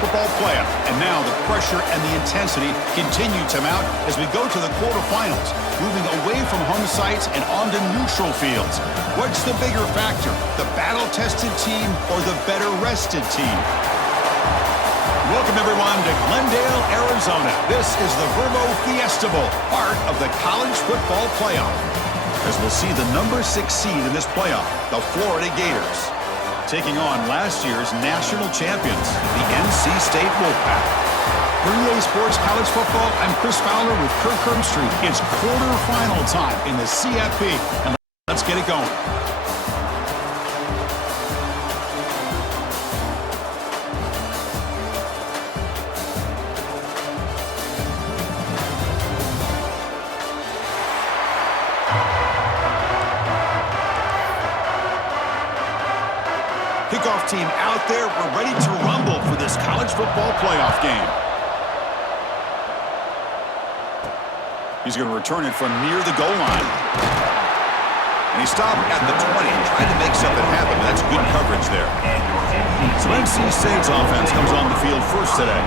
football playoff. And now the pressure and the intensity continue to mount as we go to the quarterfinals, moving away from home sites and onto neutral fields. What's the bigger factor, the battle-tested team or the better-rested team? Welcome, everyone, to Glendale, Arizona. This is the Verbo Fiesta Bowl, part of the college football playoff. As we'll see the number 6 seed in this playoff, the Florida Gators, taking on last year's national champions, the NC State Wolfpack. For EA Sports College Football, I'm Chris Fowler with Kirk Herbstreit. It's quarterfinal time in the CFP, and let's get it going. Kickoff team out there. We're ready to rumble for this college football playoff game. He's going to return it from near the goal line. And he stopped at the 20, trying to make something happen. That's good coverage there. So NC State's offense comes on the field first today.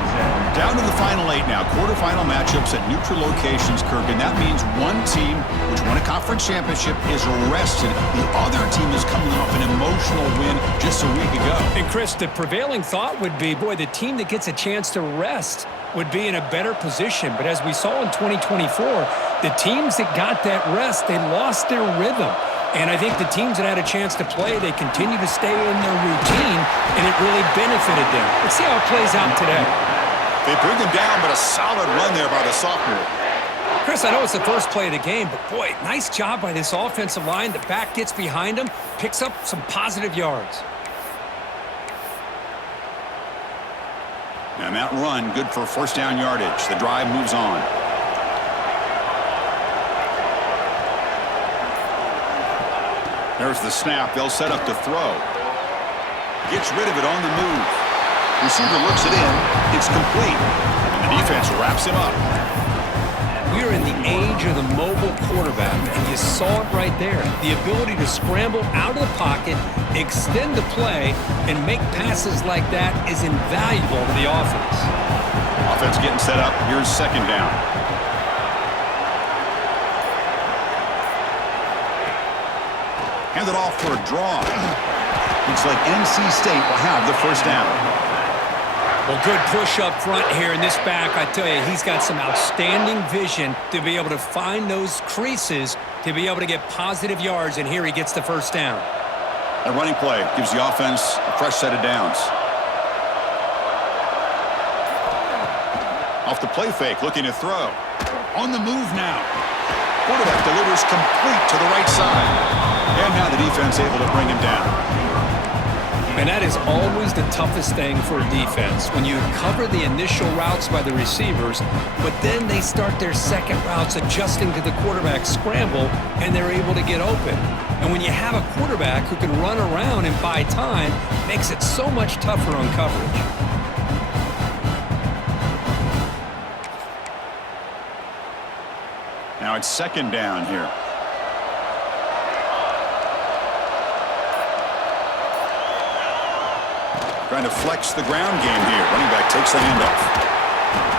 Down to the final 8 now. Quarterfinal matchups at neutral locations, Kirk. And that means one team, which won a conference championship, is rested. The other team is coming off an emotional win just a week ago. And Chris, the prevailing thought would be, boy, the team that gets a chance to rest would be in a better position. But as we saw in 2024, the teams that got that rest, they lost their rhythm. And I think the teams that had a chance to play, they continue to stay in their routine, and it really benefited them. Let's see how it plays out today. They bring him down, but a solid run there by the sophomore. Chris, I know it's the first play of the game, but boy, nice job by this offensive line. The back gets behind him, picks up some positive yards. And that run, good for first down yardage. The drive moves on. There's the snap. They'll set up to throw. Gets rid of it on the move. Receiver looks it in. It's complete. And the defense wraps him up. We are in the age of the mobile quarterback, and you saw it right there. The ability to scramble out of the pocket, extend the play, and make passes like that is invaluable to the offense. Offense getting set up. Here's second down. Handed off for a draw. Looks like NC State will have the first down. Well, good push up front here in this back. I tell you, he's got some outstanding vision to be able to find those creases, to be able to get positive yards, and here he gets the first down. A running play gives the offense a fresh set of downs. Off the play fake, looking to throw. On the move now. Quarterback delivers complete to the right side. And now the defense able to bring him down. And that is always the toughest thing for a defense, when you cover the initial routes by the receivers, but then they start their second routes adjusting to the quarterback scramble, and they're able to get open. And when you have a quarterback who can run around and buy time, it makes it so much tougher on coverage. Now it's second down here. Trying to flex the ground game here. Running back takes the handoff.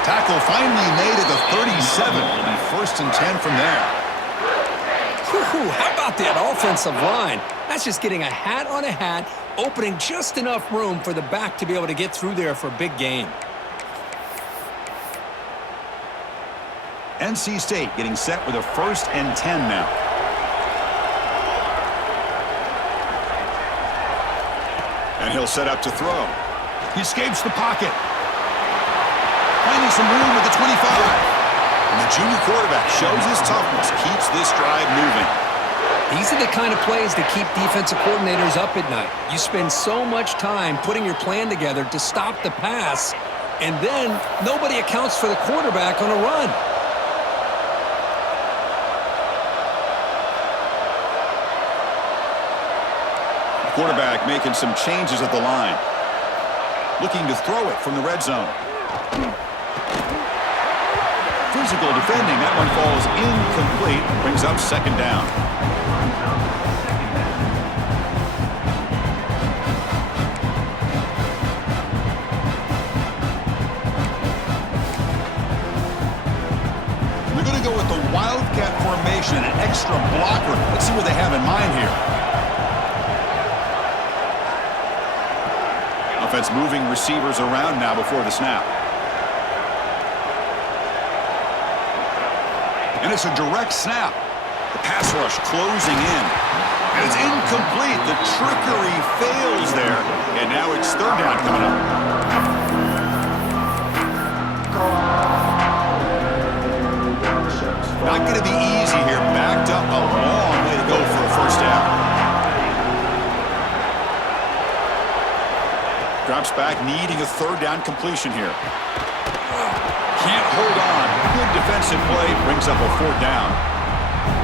Tackle finally made at the 37. It'll be first and 10 from there. Whew, how about that offensive line? That's just getting a hat on a hat, opening just enough room for the back to be able to get through there for a big gain. NC State getting set with a first and 10 now. And he'll set up to throw. He escapes the pocket. Finding some room at the 25. And the junior quarterback shows his toughness, keeps this drive moving. These are the kind of plays that keep defensive coordinators up at night. You spend so much time putting your plan together to stop the pass, and then nobody accounts for the quarterback on a run. Quarterback making some changes at the line. Looking to throw it from the red zone. Physical defending. That one falls incomplete. Brings up second down. wildcat formation, an extra blocker. Let's see what they have in mind here. Offense moving receivers around now before the snap. And it's a direct snap. The pass rush closing in. And it's incomplete. The trickery fails there. And now it's third down coming up. Not going to be easy here. Backed up a long way to go for a first down. Drops back, needing a third down completion here. Can't hold on. Good defensive play. Brings up a fourth down.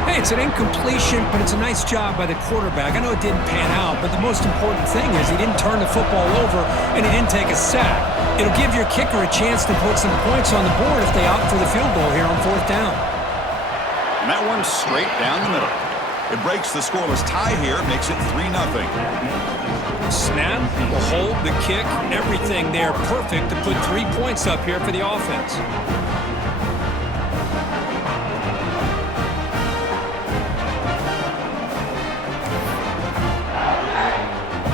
Hey, it's an incompletion, but it's a nice job by the quarterback. I know it didn't pan out, but the most important thing is he didn't turn the football over and he didn't take a sack. It'll give your kicker a chance to put some points on the board if they opt for the field goal here on fourth down. And that one's straight down the middle. It breaks the scoreless tie here, makes it 3-0. Snap, the hold, the kick, everything there perfect to put 3 points up here for the offense.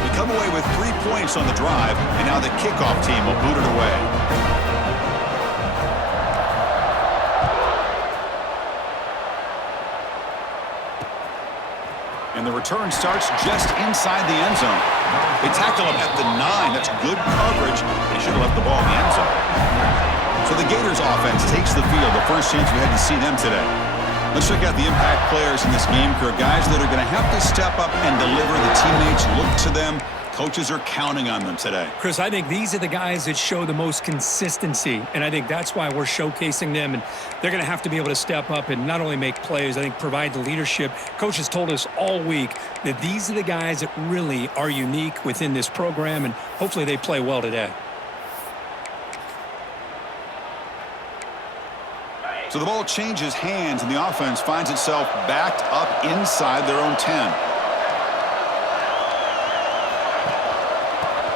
We come away with 3 points on the drive, and now the kickoff team will boot it away. And the return starts just inside the end zone. They tackle him at the 9. That's good coverage. They should have left the ball in the end zone. So the Gators offense takes the field. The first chance we had to see them today. Let's check out the impact players in this game crew. Guys that are going to have to step up and deliver. The teammates look to them. Coaches are counting on them today. Chris, I think these are the guys that show the most consistency, and I think that's why we're showcasing them, and they're going to have to be able to step up and not only make plays, I think provide the leadership. Coaches told us all week that these are the guys that really are unique within this program, and hopefully they play well today. So the ball changes hands, and the offense finds itself backed up inside their own 10.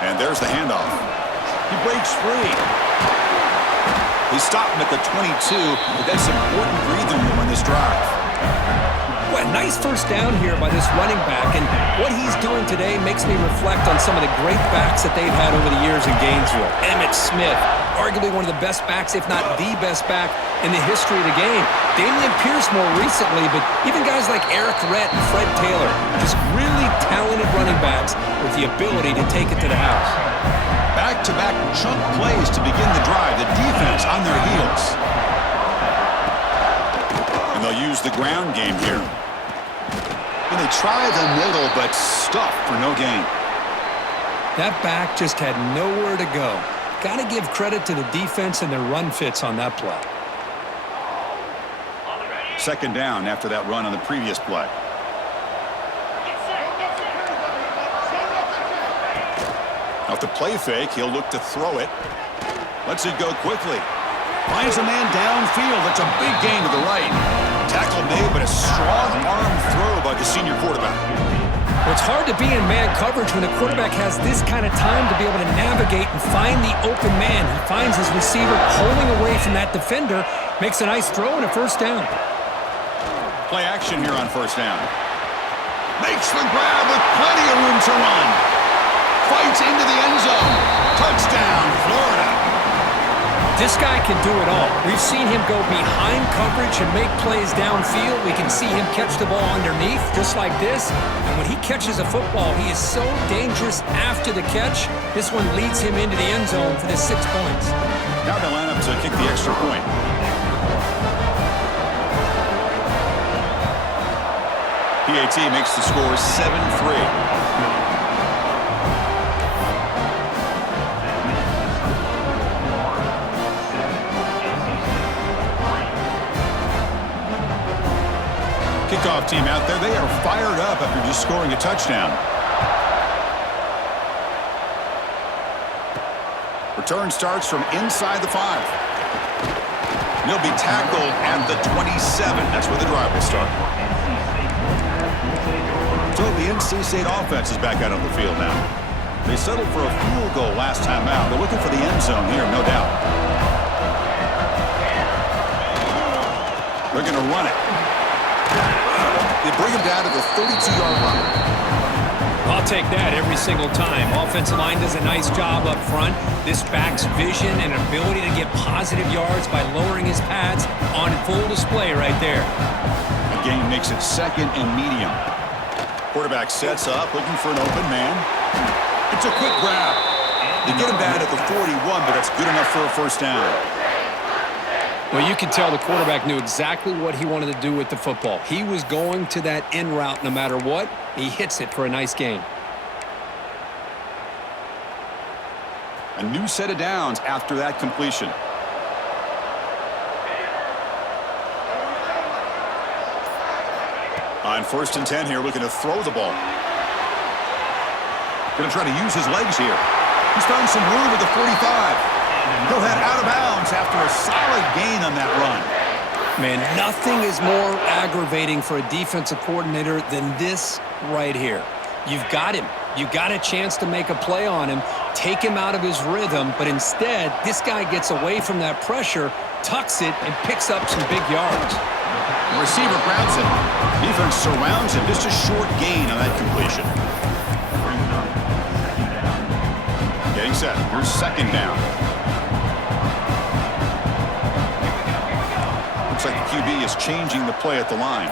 And there's the handoff. He breaks free. They stop him at the 22, but that's important breathing room on this drive. Well, nice first down here by this running back, and what he's doing today makes me reflect on some of the great backs that they've had over the years in Gainesville. Emmitt Smith, arguably one of the best backs, if not the best back in the history of the game. Damian Pierce more recently, but even guys like Eric Rhett and Fred Taylor, just really talented running backs with the ability to take it to the house. Back-to-back chunk plays to begin the drive. The defense on their heels. And they'll use the ground game here. And they try the middle, but stuffed for no gain. That back just had nowhere to go. Got to give credit to the defense and their run fits on that play. Second down after that run on the previous play. Off the play fake, he'll look to throw it. Lets it go quickly. Finds a man downfield. That's a big gain to the right. Tackle made, but a strong arm throw by the senior quarterback. Well, it's hard to be in man coverage when a quarterback has this kind of time to be able to navigate and find the open man. He finds his receiver pulling away from that defender, makes a nice throw and a first down. Play action here on first down. Makes the grab with plenty of room to run. Fights into the end zone. Touchdown, Florida. This guy can do it all. We've seen him go behind coverage and make plays downfield. We can see him catch the ball underneath just like this. And when he catches a football, he is so dangerous after the catch. This one leads him into the end zone for the 6 points. Now they line up to kick the extra point. PAT makes the score 7-3. Kickoff team out there. They are fired up after just scoring a touchdown. Return starts from inside the 5. He'll be tackled at the 27. That's where the drive will start. So the NC State offense is back out on the field now. They settled for a field goal last time out. They're looking for the end zone here, no doubt. They're going to run it. They bring him down to the 32-yard line. I'll take that every single time. Offensive line does a nice job up front. This back's vision and ability to get positive yards by lowering his pads on full display right there. The game makes it second and medium. Quarterback sets up, looking for an open man. It's a quick grab. They get him down at the 41, but that's good enough for a first down. Well, you can tell the quarterback knew exactly what he wanted to do with the football. He was going to that in route no matter what. He hits it for a nice gain. A new set of downs after that completion. On 1st and 10 here, looking to throw the ball. Going to try to use his legs here. He's found some room at the 45. He'll head out of bounds after a solid gain on that run. Man, nothing is more aggravating for a defensive coordinator than this right here. You've got him. You've got a chance to make a play on him, take him out of his rhythm, but instead, this guy gets away from that pressure, tucks it, and picks up some big yards. The receiver grabs him. Defense surrounds him. Just a short gain on that completion. Getting set. Here's second down. Looks like the QB is changing the play at the line.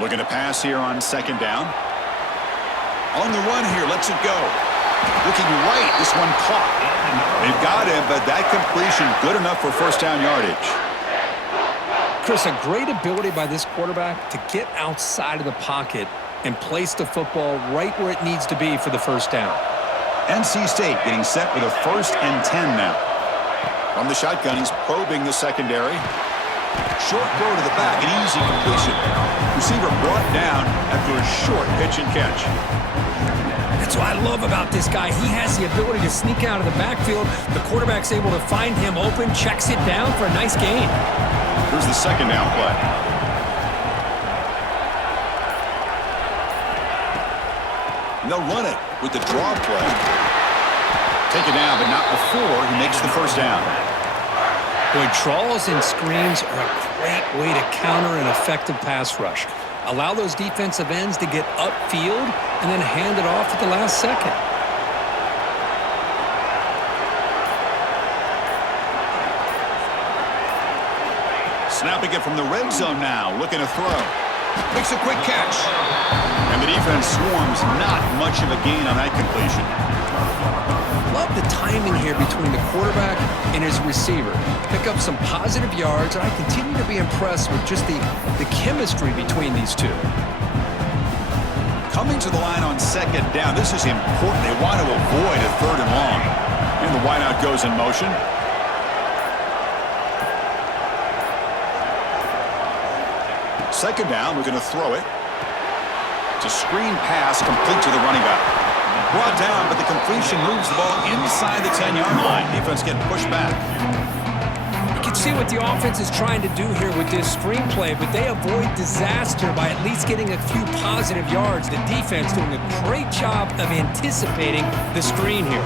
Looking to pass here on second down. On the run here, lets it go. Looking right, this one caught. They've got him, but that completion good enough for first down yardage. Chris, a great ability by this quarterback to get outside of the pocket and place the football right where it needs to be for the first down. NC State getting set with a 1st and 10 now. From the shotgun, he's probing the secondary. Short throw to the back, an easy completion. Receiver brought down after a short pitch and catch. That's what I love about this guy. He has the ability to sneak out of the backfield. The quarterback's able to find him open, checks it down for a nice gain. Here's the second down play. And they'll run it with the draw play. Take it down, but not before he makes the first down. Boy, draws and screens are a great way to counter an effective pass rush. Allow those defensive ends to get upfield and then hand it off at the last second. Snapping it from the red zone now, looking to throw. Makes a quick catch. And the defense swarms, not much of a gain on that completion. Love the timing here between the quarterback and his receiver. Pick up some positive yards, and I continue to be impressed with just the chemistry between these two. Coming to the line on second down, this is important. They want to avoid a 3rd and long. And the wideout goes in motion. Second down, we're going to throw it. It's a screen pass complete to the running back. Brought down, but the completion moves the ball inside the 10-yard line. Defense getting pushed back. You can see what the offense is trying to do here with this screenplay, but they avoid disaster by at least getting a few positive yards. The defense doing a great job of anticipating the screen here.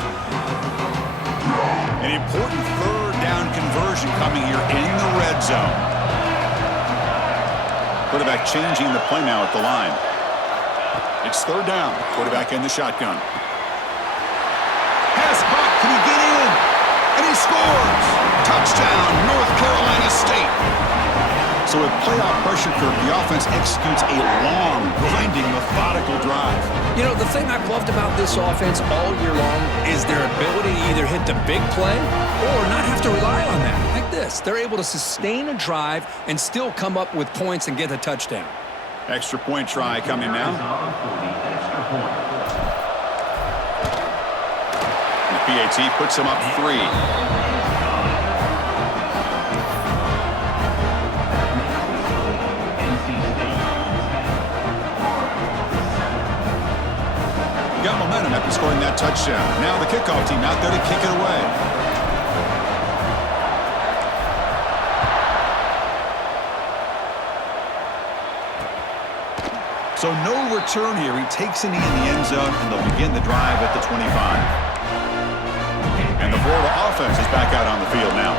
An important 3rd down conversion coming here in the red zone. Quarterback changing the play now at the line. It's 3rd down. Quarterback in the shotgun. Pass caught. Can he get in? And he scores! Touchdown, North Carolina State. So with playoff pressure curve, the offense executes a long, grinding, methodical drive. You know, the thing I've loved about this offense all year long is their ability to either hit the big play or not have to rely on that. Like this. They're able to sustain a drive and still come up with points and get a touchdown. Extra point try coming now. The PAT puts him up 3. Got momentum after scoring that touchdown. Now the kickoff team out there to kick it away. So no return here. He takes a knee in the end zone, and they'll begin the drive at the 25. And the Florida offense is back out on the field now.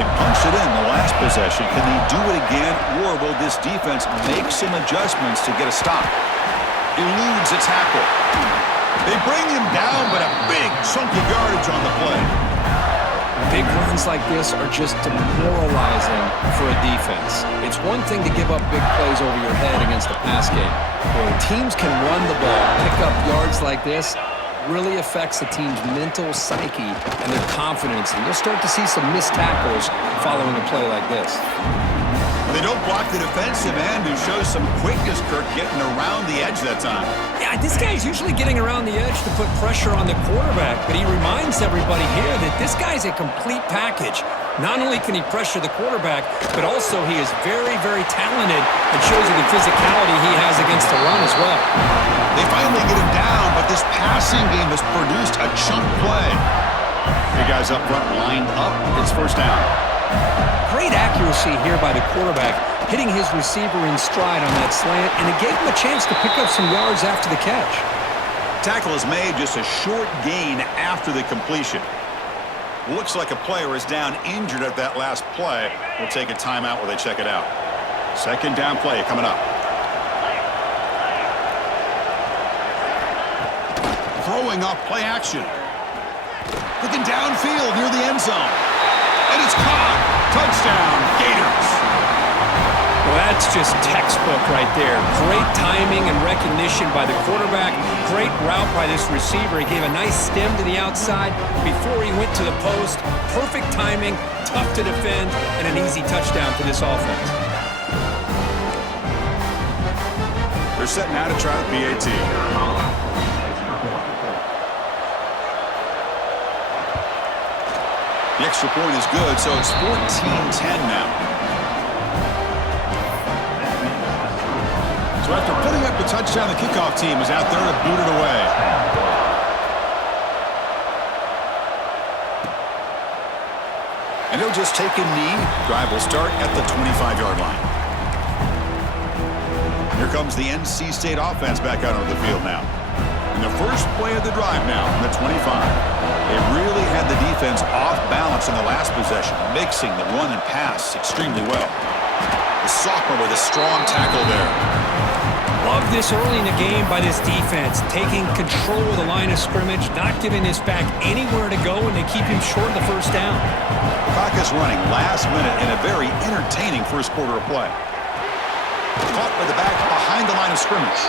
They punched it in the last possession. Can they do it again, or will this defense make some adjustments to get a stop? Eludes a tackle. They bring him down, but a big chunk of yardage on the play. Big runs like this are just demoralizing for a defense. It's one thing to give up big plays over your head against the pass game. When teams can run the ball, pick up yards like this, really affects the team's mental psyche and their confidence. And you'll start to see some missed tackles following a play like this. They don't block the defensive end, who shows some quickness, Kirk, getting around the edge that time. Yeah, this guy's usually getting around the edge to put pressure on the quarterback, but he reminds everybody here that this guy's a complete package. Not only can he pressure the quarterback, but also he is very, very talented and shows you the physicality he has against the run as well. They finally get him down, but this passing game has produced a chunk play. Three guys up front lined up. It's first down. Great accuracy here by the quarterback, hitting his receiver in stride on that slant, and it gave him a chance to pick up some yards after the catch. Tackle is made, just a short gain after the completion. Looks like a player is down injured at that last play. We'll take a timeout while they check it out. Second down play coming up. Throwing off play action. Looking downfield near the end zone. And it's caught. Touchdown, Gators. Well, that's just textbook right there. Great timing and recognition by the quarterback. Great route by this receiver. He gave a nice stem to the outside before he went to the post. Perfect timing, tough to defend, and an easy touchdown for this offense. They're setting out to try the PAT. The extra point is good, so it's 14-10 now. So after putting up the touchdown, the kickoff team is out there to boot it away. And he'll just take a knee. Drive will start at the 25-yard line. Here comes the NC State offense back out on the field now. And the first play of the drive now on the 25. They really had the defense off balance in the last possession, mixing the run and pass extremely well. The sophomore with a strong tackle there. Love this early in the game by this defense, taking control of the line of scrimmage, not giving this back anywhere to go, and they keep him short of the first down. Clock is running last minute in a very entertaining first quarter of play. Caught by the back behind the line of scrimmage.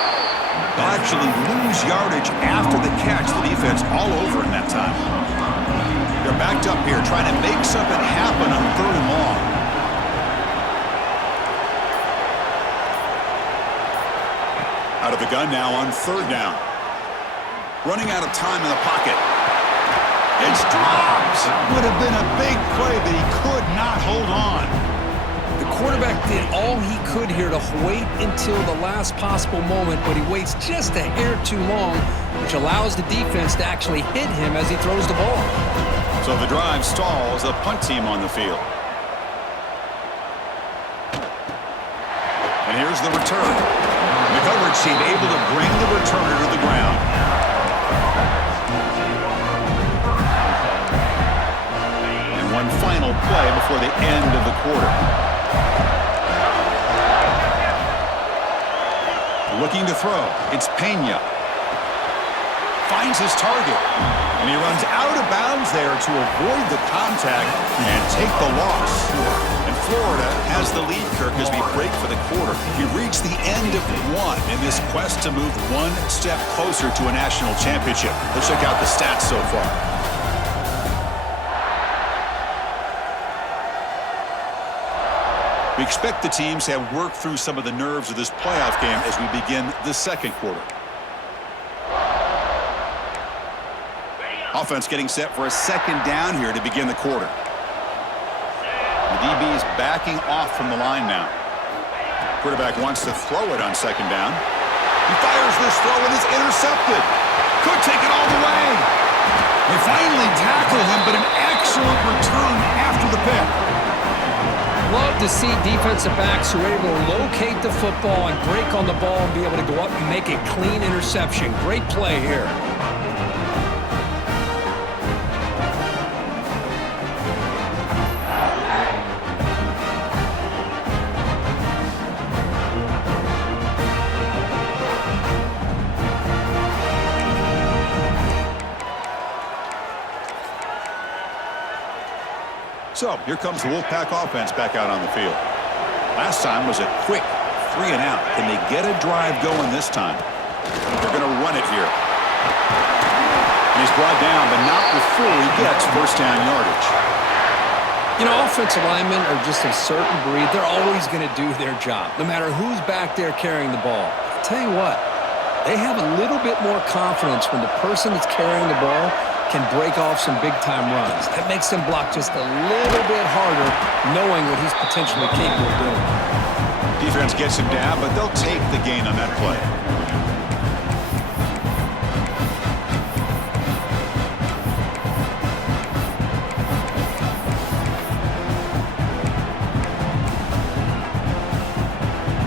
They'll actually lose yardage after the catch. The defense all over in that time. They're backed up here trying to make something happen on third and long. Out of the gun now on third down. Running out of time in the pocket. It's dropped. Would have been a big play, but he could not hold on. The quarterback did all he could here to wait until the last possible moment, but he waits just a hair too long, which allows the defense to actually hit him as he throws the ball. So the drive stalls, the punt team on the field. And here's the return. The coverage team able to bring the returner to the ground. And one final play before the end of the quarter. Looking to throw. It's Pena. Finds his target. And he runs out of bounds there to avoid the contact and take the loss. And Florida has the lead, Kirk, as we break for the quarter. We reach the end of one in this quest to move one step closer to a national championship. Let's check out the stats so far. We expect the teams to have worked through some of the nerves of this playoff game as we begin the second quarter. Offense getting set for a second down here to begin the quarter. The DB is backing off from the line now. Quarterback wants to throw it on second down. He fires this throw and is intercepted. Could take it all the way. They finally tackle him, but an excellent return after the pick. Love to see defensive backs who are able to locate the football and break on the ball and be able to go up and make a clean interception. Great play here. So here comes the Wolfpack offense back out on the field. Last time was a quick 3 and out. Can they get a drive going this time? They're going to run it here. And he's brought down, but not before he gets first down yardage. You know, offensive linemen are just a certain breed. They're always going to do their job, no matter who's back there carrying the ball. I'll tell you what, they have a little bit more confidence when the person that's carrying the ball can break off some big-time runs. That makes them block just a little bit harder, knowing what he's potentially capable of doing. Defense gets him down, but they'll take the gain on that play.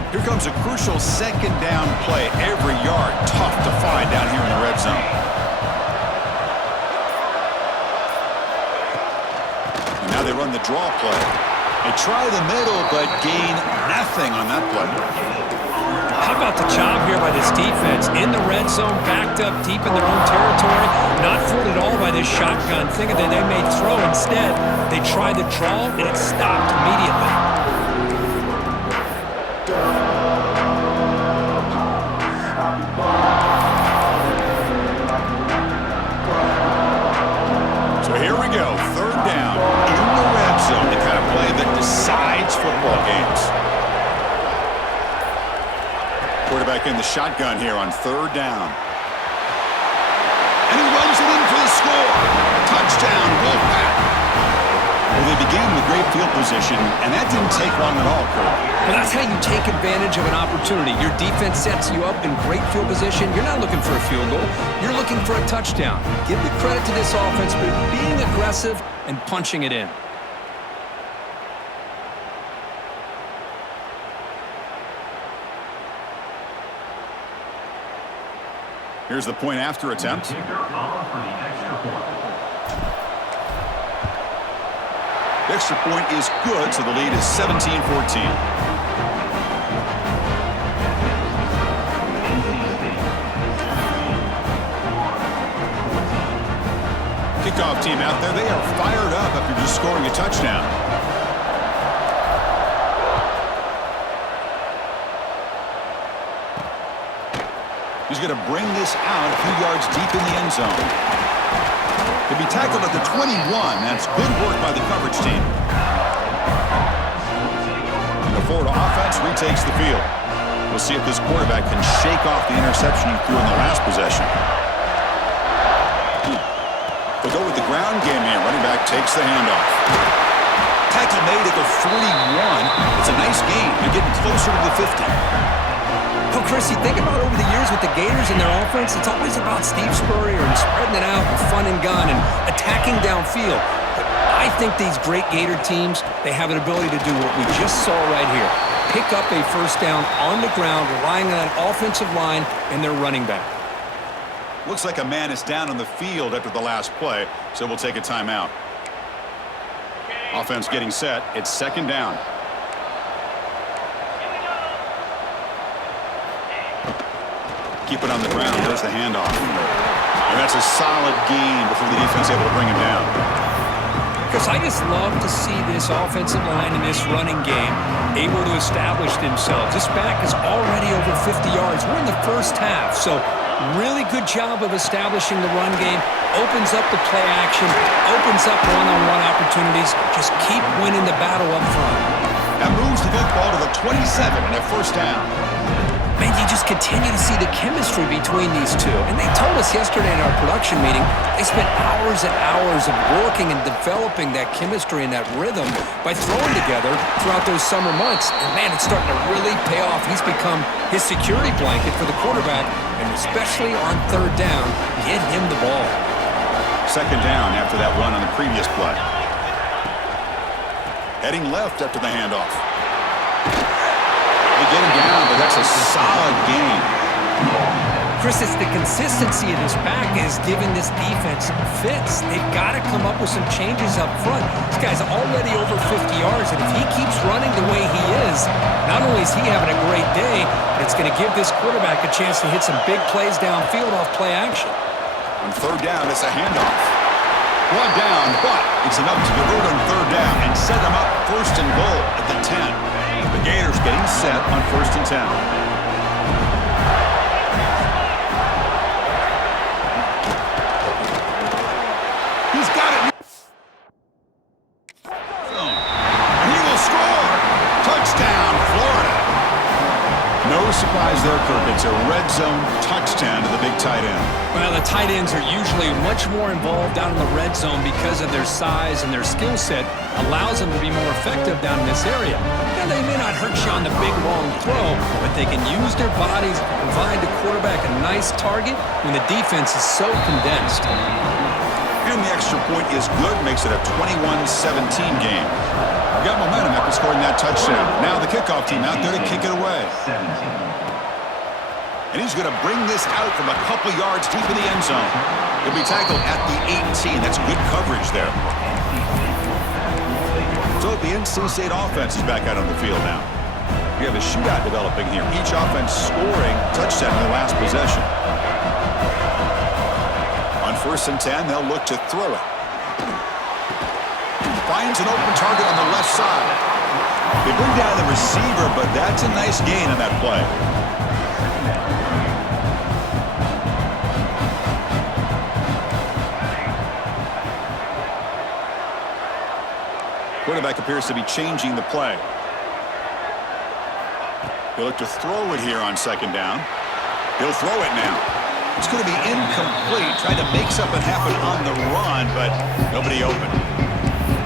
Here comes a crucial second down play. Every yard tough to find down here in the red zone. Now they run the draw play. They try the middle, but gain nothing on that play. How about the job here by this defense? In the red zone, backed up deep in their own territory, not fooled at all by this shotgun, thinking that they may throw. Instead, they tried the draw, and it stopped immediately. So here we go, third down in the red zone, the kind of play that decides football games. Quarterback in the shotgun here on third down. And he runs it in for the score. Touchdown, Wolfpack. Well, they began with great field position, and that didn't take long at all, Kurt. Well, that's how you take advantage of an opportunity. Your defense sets you up in great field position. You're not looking for a field goal. You're looking for a touchdown. Give the credit to this offense for being aggressive and punching it in. Here's the point after attempt. The extra point is good, so the lead is 17-14. Kickoff team out there, they are fired up after just scoring a touchdown. He's going to bring this out a few yards deep in the end zone. He'll be tackled at the 21. That's good work by the coverage team. The Florida offense retakes the field. We'll see if this quarterback can shake off the interception he threw in the last possession. They'll go with the ground game here. Running back takes the handoff. Tackle made at the 41. It's a nice gain. They're getting closer to the 50. Well, Chris, you think about over the years with the Gators and their offense, it's always about Steve Spurrier and spreading it out and fun and gun and attacking downfield. But I think these great Gator teams, they have an ability to do what we just saw right here. Pick up a first down on the ground, relying on an offensive line and their running back. Looks like a man is down on the field after the last play, so we'll take a timeout. Offense getting set. It's second down. Keep it on the ground. There's the handoff. And that's a solid gain before the defense able to bring him down. Because I just love to see this offensive line and this running game able to establish themselves. This back is already over 50 yards. We're in the first half, so really good job of establishing the run game. Opens up the play action, opens up one-on-one opportunities. Just keep winning the battle up front. That moves the football to the 27 and a first down. Man, you just continue to see the chemistry between these two. And they told us yesterday in our production meeting, they spent hours and hours of working and developing that chemistry and that rhythm by throwing together throughout those summer months. And man, it's starting to really pay off. He's become his security blanket for the quarterback, and especially on third down, get him the ball. Second down after that run on the previous play. Heading left after the handoff. They get him down, but that's a solid gain. Chris, it's the consistency of this back is giving this defense fits. They've got to come up with some changes up front. This guy's already over 50 yards, and if he keeps running the way he is, not only is he having a great day, but it's going to give this quarterback a chance to hit some big plays downfield off play action. On third down, it's a handoff. One down, but it's enough to convert on third down and set them up first and goal at the 10. The Gators getting set on first and 10. He's got it. And he will score. Touchdown, Florida. No surprise there, Kirk. It's a red zone touchdown to the big tight end. Well, the tight ends are usually much more involved down in the red zone because of their size, and their skill set allows them to be more effective down in this area. Now, they may not hurt you on the big, long throw, but they can use their bodies to provide the quarterback a nice target when the defense is so condensed. And the extra point is good, makes it a 21-17 game. We got momentum after scoring that touchdown. Now the kickoff team out there to kick it away. And he's going to bring this out from a couple yards deep in the end zone. He'll be tackled at the 18. That's good coverage there. So the NC State offense is back out on the field now. We have a shootout developing here. Each offense scoring touchdown in the last possession. On first and 10, they'll look to throw it. Finds an open target on the left side. They bring down the receiver, but that's a nice gain on that play. Quarterback appears to be changing the play. He'll look to throw it here on second down. He'll throw it now. It's going to be incomplete, trying to make something happen on the run, but nobody open.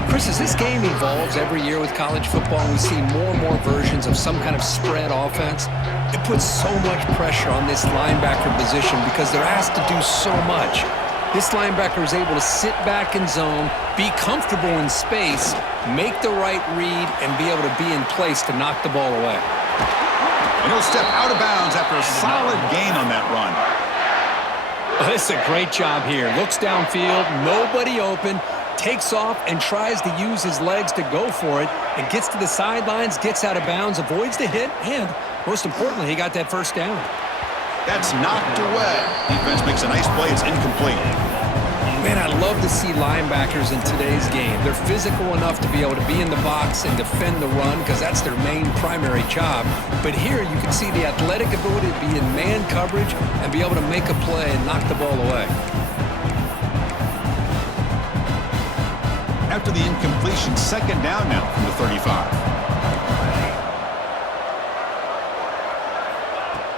Chris, as this game evolves every year with college football, we see more and more versions of some kind of spread offense. It puts so much pressure on this linebacker position because they're asked to do so much. This linebacker is able to sit back in zone, be comfortable in space, make the right read, and be able to be in place to knock the ball away. And he'll step out of bounds after a solid gain on that run. Oh, this is a great job here. Looks downfield, nobody open, takes off and tries to use his legs to go for it, and gets to the sidelines, gets out of bounds, avoids the hit, and most importantly, he got that first down. That's knocked away. Defense makes a nice play. It's incomplete. Man, I love to see linebackers in today's game. They're physical enough to be able to be in the box and defend the run because that's their main primary job. But here you can see the athletic ability to be in man coverage and be able to make a play and knock the ball away. After the incompletion, second down now from the 35.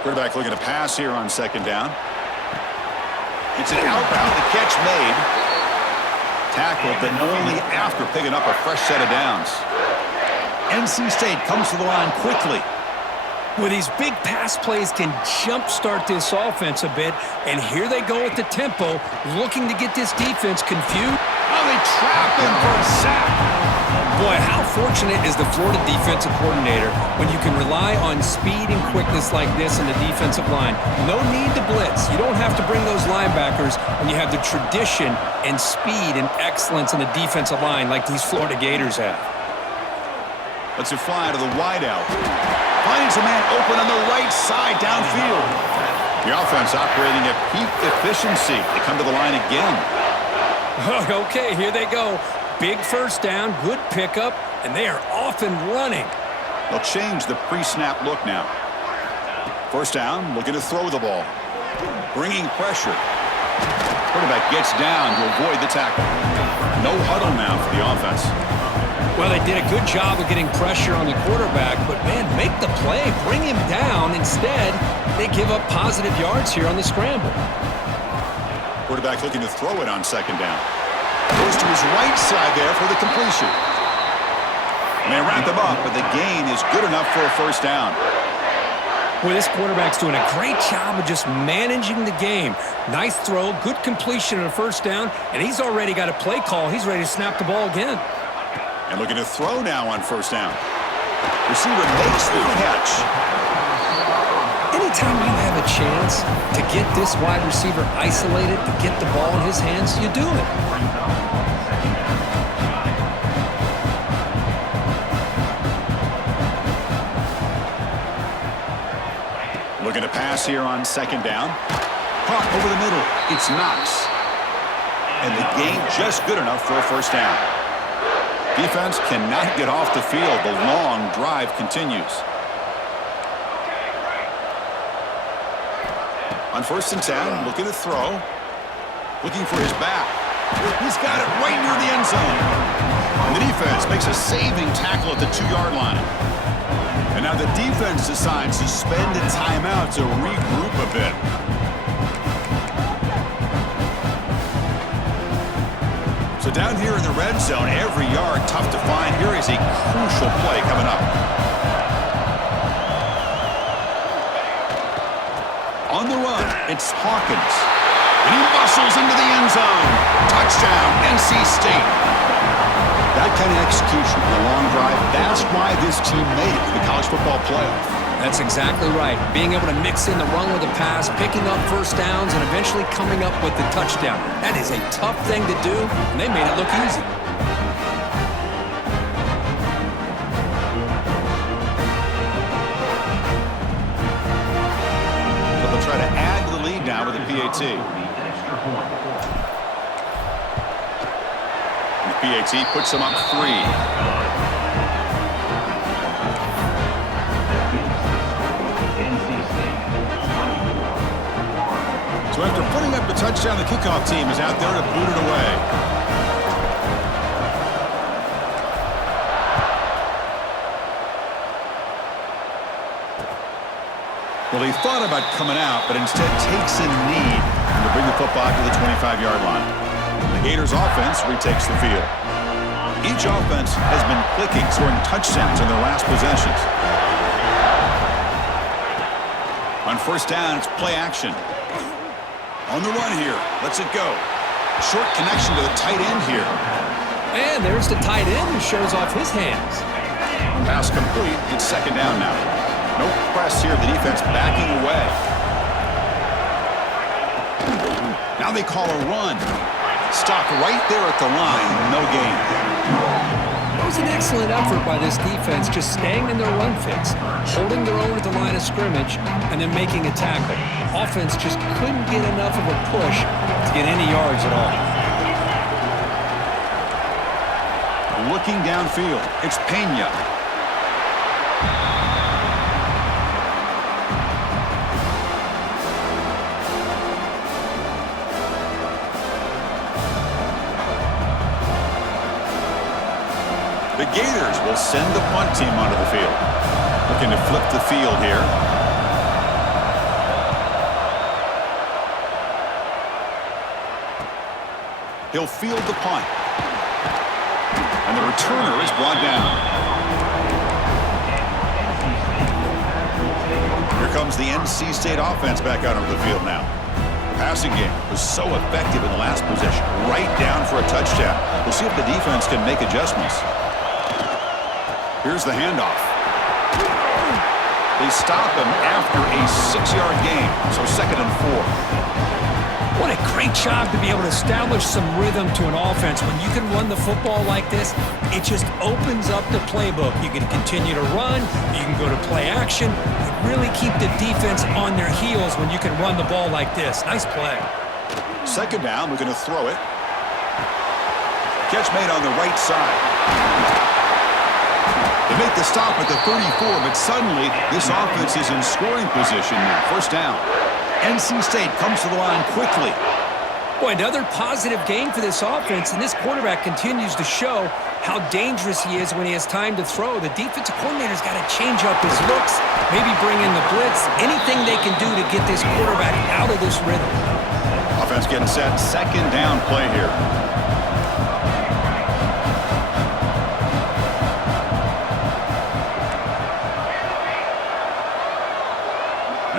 Quarterback looking to pass here on second down. It's an outbound. The catch made. Tackled, but only after picking up a fresh set of downs. NC State comes to the line quickly. Well, these big pass plays can jumpstart this offense a bit, and here they go with the tempo, looking to get this defense confused. Oh, they trap him for a sack. Boy, how fortunate is the Florida defensive coordinator when you can rely on speed and quickness like this in the defensive line. No need to blitz. You don't have to bring those linebackers when you have the tradition and speed and excellence in the defensive line like these Florida Gators have. Let's it fly to the wideout. Finds a man open on the right side downfield. The offense operating at peak efficiency. They come to the line again. Okay, here they go. Big first down, good pickup, and they are off and running. They'll change the pre-snap look now. First down, looking to throw the ball. Bringing pressure. Quarterback gets down to avoid the tackle. No huddle now for the offense. Well, they did a good job of getting pressure on the quarterback, but, man, make the play, bring him down. Instead, they give up positive yards here on the scramble. Quarterback looking to throw it on second down. Goes to his right side there for the completion. And they wrap him up, but the gain is good enough for a first down. Well, this quarterback's doing a great job of just managing the game. Nice throw, good completion on a first down, and he's already got a play call. He's ready to snap the ball again. And looking to throw now on first down. Receiver makes the catch. Anytime you have a chance to get this wide receiver isolated, to get the ball in his hands, you do it. Looking to pass here on second down. Caught over the middle. It's Knox. And the gain just good enough for a first down. Defense cannot get off the field. The long drive continues. On 1st and 10, looking to throw. Looking for his back. He's got it right near the end zone. And the defense makes a saving tackle at the 2-yard line. And now the defense decides to spend a timeout to regroup a bit. So down here in the red zone, every yard tough to find. Here is a crucial play coming up. On the run, it's Hawkins. And he muscles into the end zone. Touchdown, NC State. That kind of execution on a long drive, that's why this team made it to the college football playoff. That's exactly right. Being able to mix in the run with the pass, picking up first downs, and eventually coming up with the touchdown. That is a tough thing to do, and they made it look easy. So they'll try to add to the lead now with a PAT. And the PAT puts them up 3. So after putting up the touchdown, the kickoff team is out there to boot it away. Well, he thought about coming out, but instead takes a knee to bring the football to the 25-yard line. The Gators offense retakes the field. Each offense has been clicking, scoring touchdowns in their last possessions. On 1st down, it's play action. On the run here. Lets it go. Short connection to the tight end here. And there's the tight end who shows off his hands. Pass complete. It's 2nd down now. No press here. The defense backing away. Now they call a run. Stop right there at the line. No gain. It was an excellent effort by this defense, just staying in their run fix, holding their own at the line of scrimmage, and then making a tackle. Offense just couldn't get enough of a push to get any yards at all. Looking downfield, it's Pena. The Gators will send the punt team onto the field. Looking to flip the field here. He'll field the punt. And the returner is brought down. Here comes the NC State offense back out onto the field now. Passing game was so effective in the last possession. Right down for a touchdown. We'll see if the defense can make adjustments. Here's the handoff. They stop him after a 6-yard gain, so 2nd and 4. What a great job to be able to establish some rhythm to an offense. When you can run the football like this, it just opens up the playbook. You can continue to run, you can go to play action, and really keep the defense on their heels when you can run the ball like this. Nice play. 2nd down, we're going to throw it. Catch made on the right side. They make the stop at the 34, but suddenly this offense is in scoring position now. 1st down. NC State comes to the line quickly. Boy, another positive game for this offense, and this quarterback continues to show how dangerous he is when he has time to throw. The defensive coordinator's got to change up his looks, maybe bring in the blitz, anything they can do to get this quarterback out of this rhythm. Offense getting set. 2nd down play here.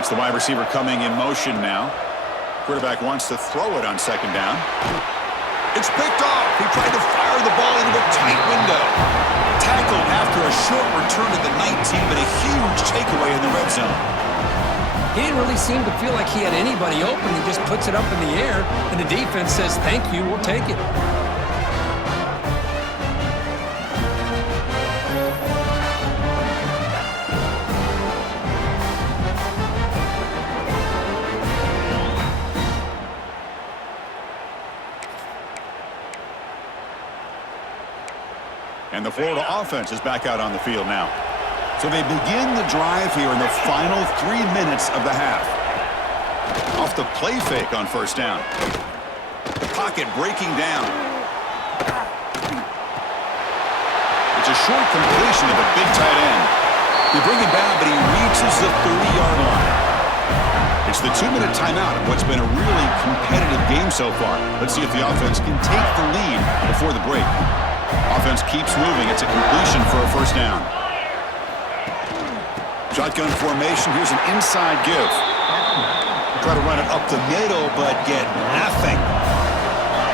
It's the wide receiver coming in motion now. Quarterback wants to throw it on 2nd down. It's picked off. He tried to fire the ball into a tight window. Tackled after a short return to the 19, but a huge takeaway in the red zone. He didn't really seem to feel like he had anybody open. He just puts it up in the air, and the defense says, thank you, we'll take it. And the Florida offense is back out on the field now. So they begin the drive here in the final 3 minutes of the half. Off the play fake on first down. The pocket breaking down. It's a short completion of the big tight end. They bring him down, but he reaches the 30-yard line. It's the 2-minute timeout of what's been a really competitive game so far. Let's see if the offense can take the lead before the break. Offense keeps moving. It's a completion for a first down. Shotgun formation. Here's an inside give. Try to run it up the middle, but get nothing.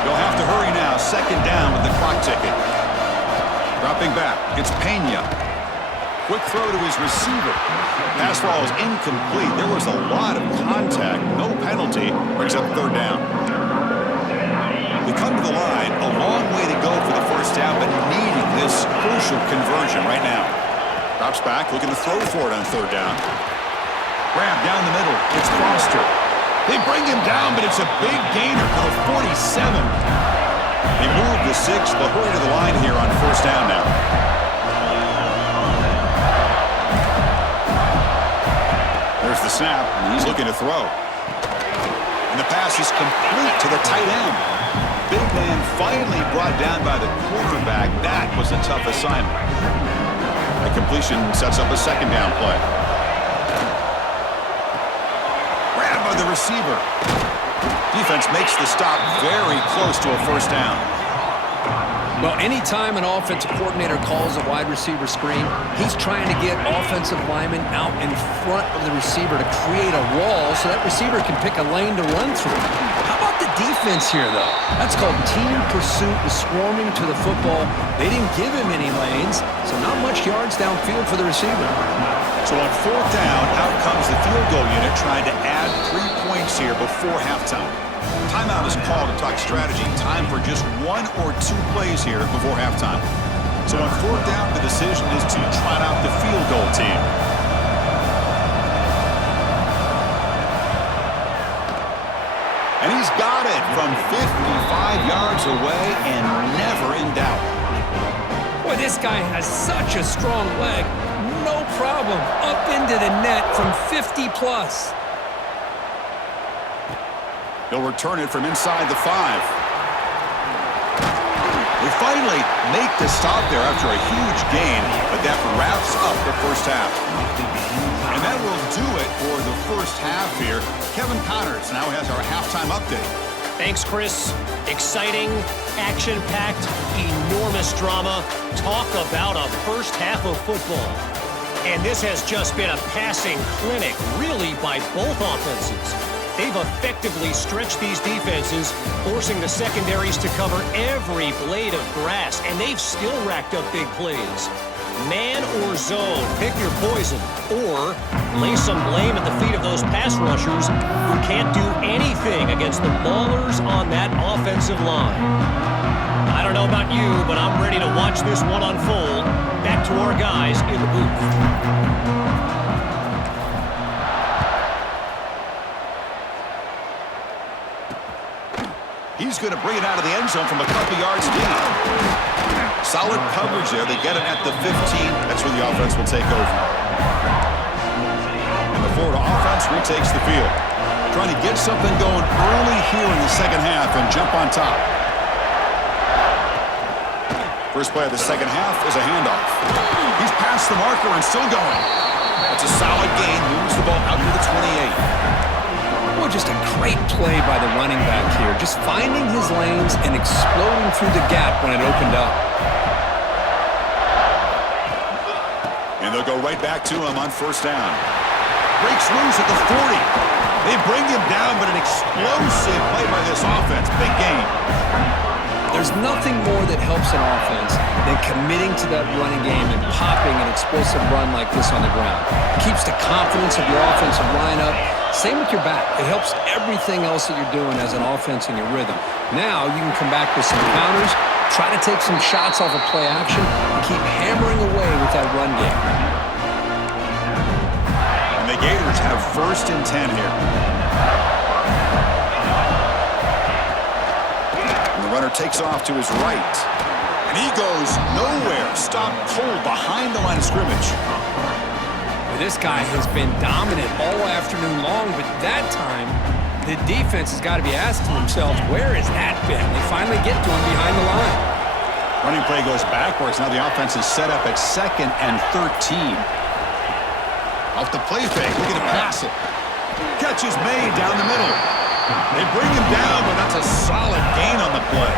They'll have to hurry now. Second down with the clock ticking. Dropping back. It's Pena. Quick throw to his receiver. Pass ball is incomplete. There was a lot of contact. No penalty. Brings up third down. They come to the line. A long way to go for the first down, but needing this crucial conversion right now. Drops back, looking to throw for it on third down. Grab down the middle. It's Foster. They bring him down, but it's a big gainer for the 47. They move the 6. They'll hurry to the line here on first down now. There's the snap, and he's looking to throw. And the pass is complete to the tight end. Big man finally brought down by the quarterback. That was a tough assignment. The completion sets up a second down play. Grabbed by the receiver. Defense makes the stop very close to a first down. Well, anytime an offensive coordinator calls a wide receiver screen, he's trying to get offensive linemen out in front of the receiver to create a wall so that receiver can pick a lane to run through. How about the defense here, though? That's called team pursuit and swarming to the football. They didn't give him any lanes, so not much yards downfield for the receiver. So on fourth down, out comes the field goal unit trying to add 3 points here before halftime. Timeout is called to talk strategy. Time for just 1 or 2 plays here before halftime. So on fourth down, the decision is to trot out the field goal team. And he's got it from 55 yards away and never in doubt. Boy, this guy has such a strong leg. No problem. Up into the net from 50+. He'll return it from inside the 5. They finally make the stop there after a huge gain, but that wraps up the first half. And that will do it for the first half here. Kevin Connors now has our halftime update. Thanks, Chris. Exciting, action-packed, enormous drama. Talk about a first half of football. And this has just been a passing clinic, really, by both offenses. They've effectively stretched these defenses, forcing the secondaries to cover every blade of grass, and they've still racked up big plays. Man or zone, pick your poison, or lay some blame at the feet of those pass rushers who can't do anything against the ballers on that offensive line. I don't know about you, but I'm ready to watch this one unfold. Back to our guys in the booth. He's going to bring it out of the end zone from a couple yards deep. Solid coverage there. They get it at the 15. That's where the offense will take over. And the Florida offense retakes the field. Trying to get something going early here in the second half and jump on top. First play of the second half is a handoff. He's past the marker and still going. That's a solid gain. Moves the ball out to the 28. Boy, just a great play by the running back here. Just finding his lanes and exploding through the gap when it opened up. And they'll go right back to him on first down. Breaks loose at the 40. They bring him down, but an explosive play by this offense. Big gain. There's nothing more that helps an offense than committing to that running game and popping an explosive run like this on the ground. It keeps the confidence of your offensive lineup. Same with your back. It helps everything else that you're doing as an offense in your rhythm. Now you can come back with some counters, try to take some shots off of play action, and keep hammering away with that run game. And the Gators have first and 10 here. And the runner takes off to his right. And he goes nowhere. Stopped cold behind the line of scrimmage. This guy has been dominant all afternoon long, but that time, the defense has got to be asking themselves, where has that been? They finally get to him behind the line. Running play goes backwards. Now the offense is set up at 2nd and 13. Off the play fake, looking to pass it. Catch is made down the middle. They bring him down, but that's a solid gain on the play.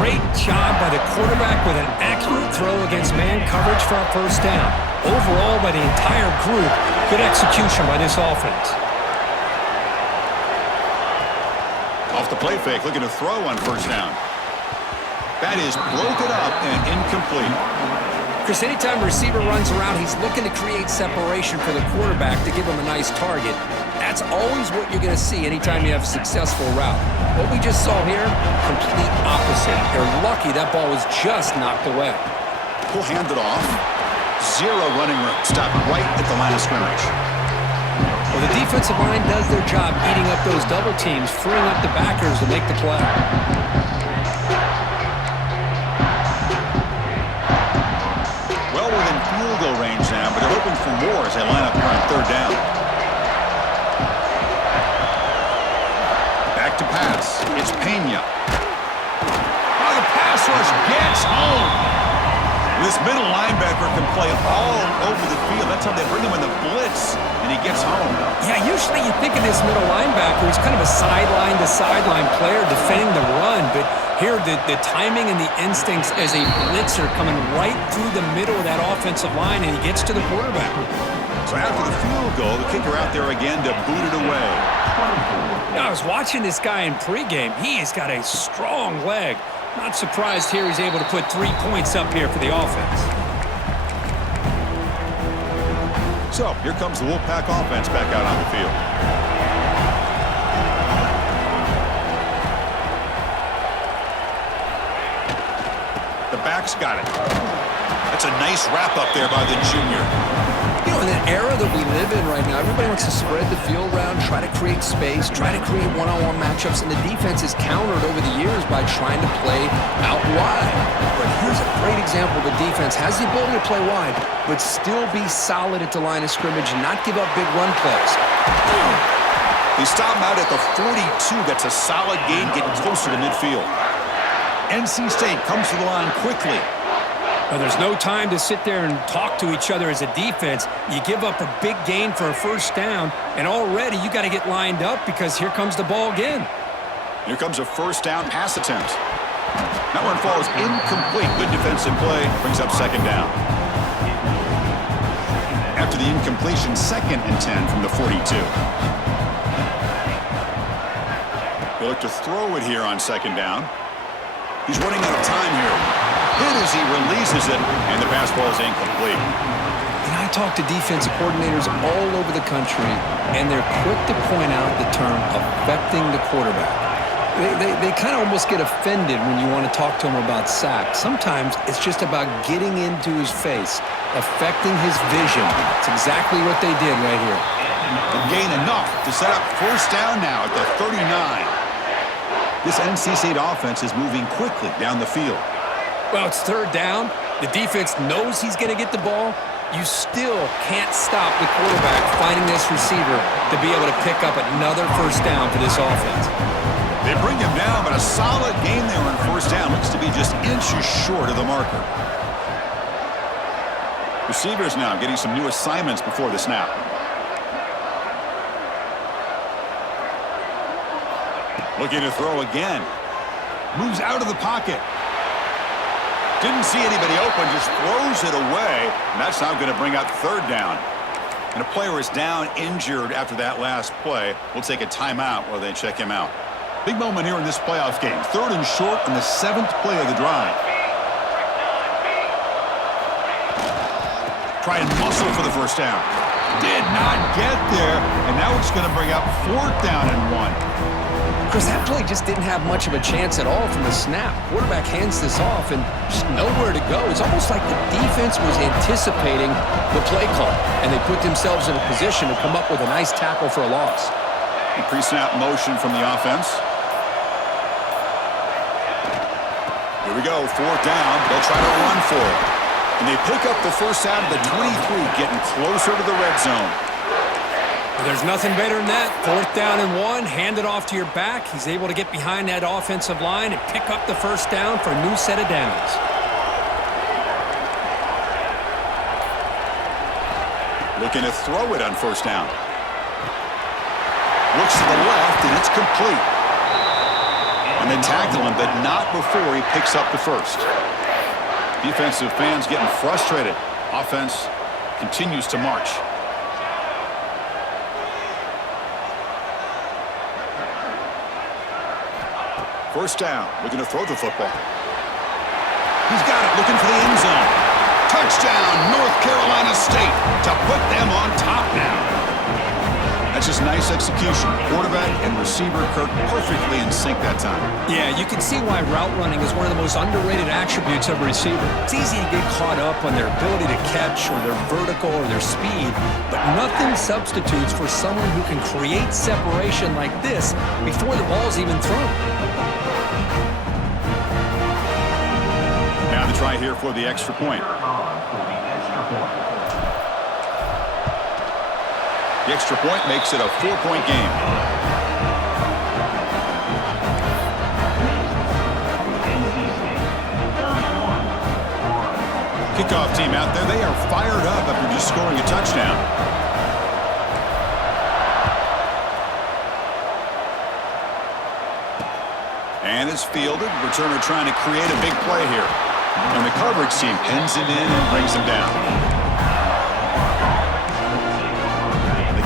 Great job by the quarterback with an accurate throw against man coverage for a first down. Overall, by the entire group, good execution by this offense. Off the play fake, looking to throw on first down. That is broken up and incomplete. Chris, anytime a receiver runs around, he's looking to create separation for the quarterback to give him a nice target. That's always what you're going to see anytime you have a successful route. What we just saw here, complete opposite. They're lucky that ball was just knocked away. We'll hand it off. Zero running room. Stop right at the line of scrimmage. Well, the defensive line does their job eating up those double teams, freeing up the backers to make the play. Well within field goal range now, but they're hoping for more as they line up here on third down. Back to pass. It's Pena. Oh, the pass rush gets home. This middle linebacker can play all over the field. That's how they bring him in the blitz, and he gets home. Yeah, usually you think of this middle linebacker as kind of a sideline-to-sideline player defending the run, but here the timing and the instincts as a blitzer coming right through the middle of that offensive line, and he gets to the quarterback. So after the field goal, the kicker out there again to boot it away. Now, I was watching this guy in pregame. He has got a strong leg. Not surprised here he's able to put 3 points up here for the offense. So here comes the Wolfpack offense back out on the field. The back's got it. That's a nice wrap up there by the junior. You know, in an era that we live in right now, everybody wants to spread the field around, try to create space, try to create one-on-one matchups, and the defense is countered over the years by trying to play out wide. But here's a great example. The defense has the ability to play wide, but still be solid at the line of scrimmage and not give up big run plays. They stop him out at the 42. That's a solid gain, getting closer to midfield. NC State comes to the line quickly. Well, there's no time to sit there and talk to each other as a defense. You give up a big gain for a first down, and already you got to get lined up because here comes the ball again. Here comes a first down pass attempt. That one falls incomplete. Good defensive play. Brings up second down. After the incompletion, 2nd and 10 from the 42. He'll look to throw it here on second down. He's running out of time here. Hit as he releases it, and the pass ball is incomplete. And I talk to defensive coordinators all over the country, and they're quick to point out the term affecting the quarterback. They kind of almost get offended when you want to talk to them about sacks. Sometimes it's just about getting into his face, affecting his vision. It's exactly what they did right here. Gain enough to set up first down now at the 39. This NC State offense is moving quickly down the field. Well, it's third down. The defense knows he's going to get the ball. You still can't stop the quarterback finding this receiver to be able to pick up another first down for this offense. They bring him down, but a solid gain there on first down. Looks to be just inches short of the marker. Receivers now getting some new assignments before the snap. Looking to throw again. Moves out of the pocket. Didn't see anybody open, just throws it away, and that's now going to bring up third down. And a player is down injured after that last play. We'll take a timeout while they check him out. Big moment here in this playoff game. 3rd and short on the 7th play of the drive. Try and muscle for the first down. Did not get there, and now it's going to bring up 4th down and 1. Chris, that play just didn't have much of a chance at all from the snap. Quarterback hands this off and just nowhere to go. It's almost like the defense was anticipating the play call, and they put themselves in a position to come up with a nice tackle for a loss. Pre-snap motion from the offense. Here we go, 4th down. They'll try to run for it. And they pick up the first out of the 23, getting closer to the red zone. There's nothing better than that. 4th down and 1, hand it off to your back. He's able to get behind that offensive line and pick up the first down for a new set of downs. Looking to throw it on 1st down. Looks to the left, and it's complete. And they tackle him, but not before he picks up the first. Defensive fans getting frustrated. Offense continues to march. First down, looking to throw the football. He's got it, looking for the end zone. Touchdown, North Carolina State, to put them on top now. That's just nice execution. Quarterback and receiver Kirk perfectly in sync that time. Yeah, you can see why route running is one of the most underrated attributes of a receiver. It's easy to get caught up on their ability to catch or their vertical or their speed, but nothing substitutes for someone who can create separation like this before the ball's even thrown. Now the try here for the extra point. The extra point makes it a 4-point game. Kickoff team out there, they are fired up after just scoring a touchdown. And it's fielded. Returner trying to create a big play here. And the coverage team pins him in and brings him down.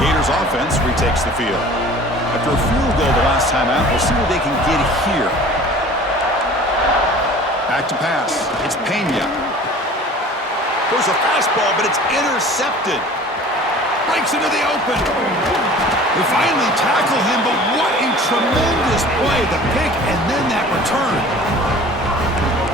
Gators offense retakes the field. After a field goal the last time out, we'll see what they can get here. Back to pass. It's Pena. There's a fastball, but it's intercepted. Breaks into the open. They finally tackle him, but what a tremendous play. The pick and then that return.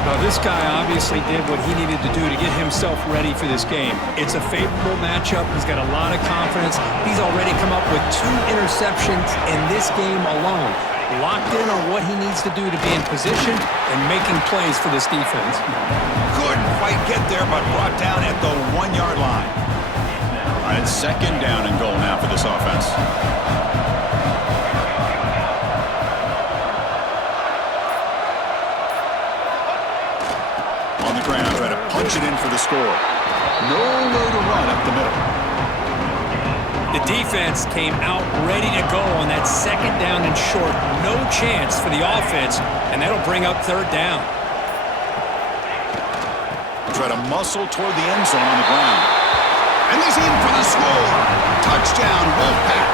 Now, this guy obviously did what he needed to do to get himself ready for this game. It's a favorable matchup. He's got a lot of confidence. He's already come up with 2 interceptions in this game alone. Locked in on what he needs to do to be in position and making plays for this defense. Couldn't quite get there, but brought down at the 1-yard line. All right, 2nd down and goal now for this offense. Try to punch it in for the score. Nowhere to run up the middle. The defense came out ready to go on that 2nd down and short. No chance for the offense, and that'll bring up 3rd down. Try to muscle toward the end zone on the ground. And he's in for the score. Touchdown, Wolfpack.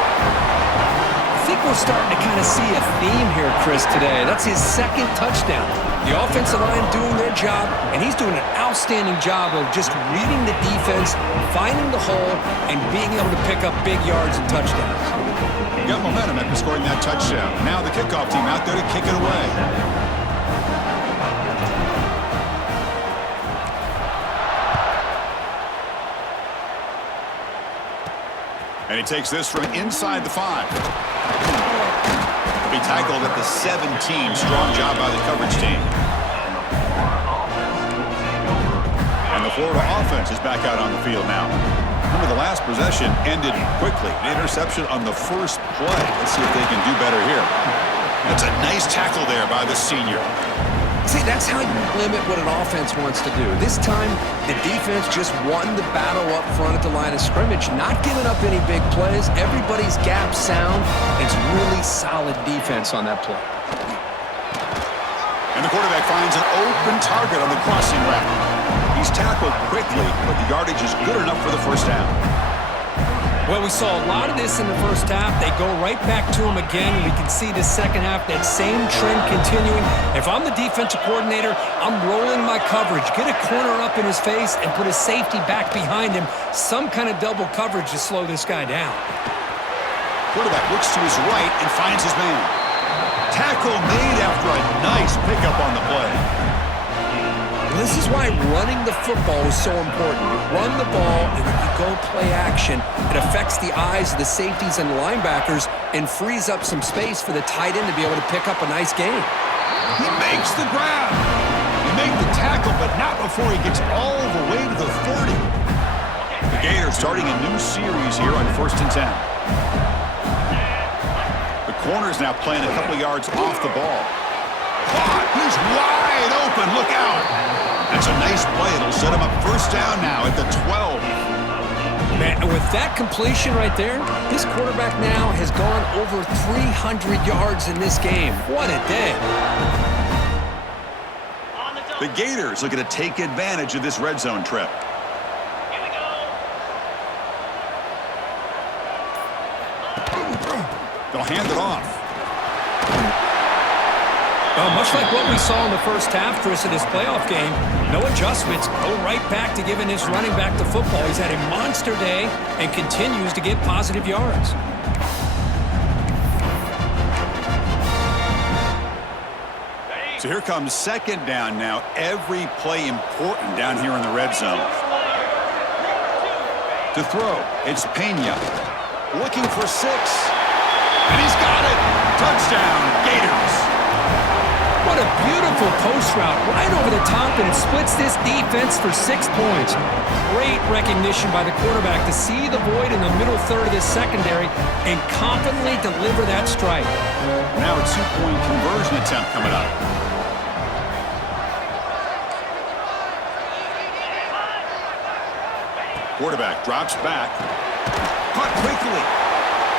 I think we're starting to kind of see a theme here, Chris, today. That's his 2nd touchdown. The offensive line doing their job, and he's doing an outstanding job of just reading the defense, finding the hole, and being able to pick up big yards and touchdowns. Got momentum after scoring that touchdown. Now the kickoff team out there to kick it away. And he takes this from inside the 5. Be tackled at the 17. Strong job by the coverage team. And the Florida offense is back out on the field now. Remember, the last possession ended quickly. An interception on the first play. Let's see if they can do better here. That's a nice tackle there by the senior. See, that's how you limit what an offense wants to do. This time, the defense just won the battle up front at the line of scrimmage, not giving up any big plays. Everybody's gap sound. It's really solid defense on that play. And the quarterback finds an open target on the crossing route. He's tackled quickly, but the yardage is good enough for the first down. Well, we saw a lot of this in the first half. They go right back to him again. We can see the second half, that same trend continuing. If I'm the defensive coordinator, I'm rolling my coverage. Get a corner up in his face and put a safety back behind him. Some kind of double coverage to slow this guy down. Quarterback looks to his right and finds his man. Tackle made after a nice pickup on the play. This is why running the football is so important. You run the ball, and when you go play action, it affects the eyes of the safeties and the linebackers and frees up some space for the tight end to be able to pick up a nice gain. He makes the grab. He make the tackle, but not before he gets all the way to the 30. The Gators starting a new series here on 1st and 10. The corner's now playing a couple yards off the ball. Caught! He's wide open. Look out! That's a nice play. It'll set him up 1st down now at the 12. Man, with that completion right there, this quarterback now has gone over 300 yards in this game. What a day. The Gators looking to take advantage of this red zone trip. Here we go. They'll hand it off. Well, much like what we saw in the first half, Chris, in this playoff game, no adjustments. Go right back to giving his running back the football. He's had a monster day and continues to get positive yards. So here comes 2nd down now. Every play important down here in the red zone. To throw, it's Pena. Looking for 6. And he's got it. Touchdown, Gators. What a beautiful post route right over the top, and it splits this defense for 6 points. Great recognition by the quarterback to see the void in the middle third of this secondary and confidently deliver that strike. Now a 2-point conversion attempt coming up. Quarterback drops back. Caught quickly.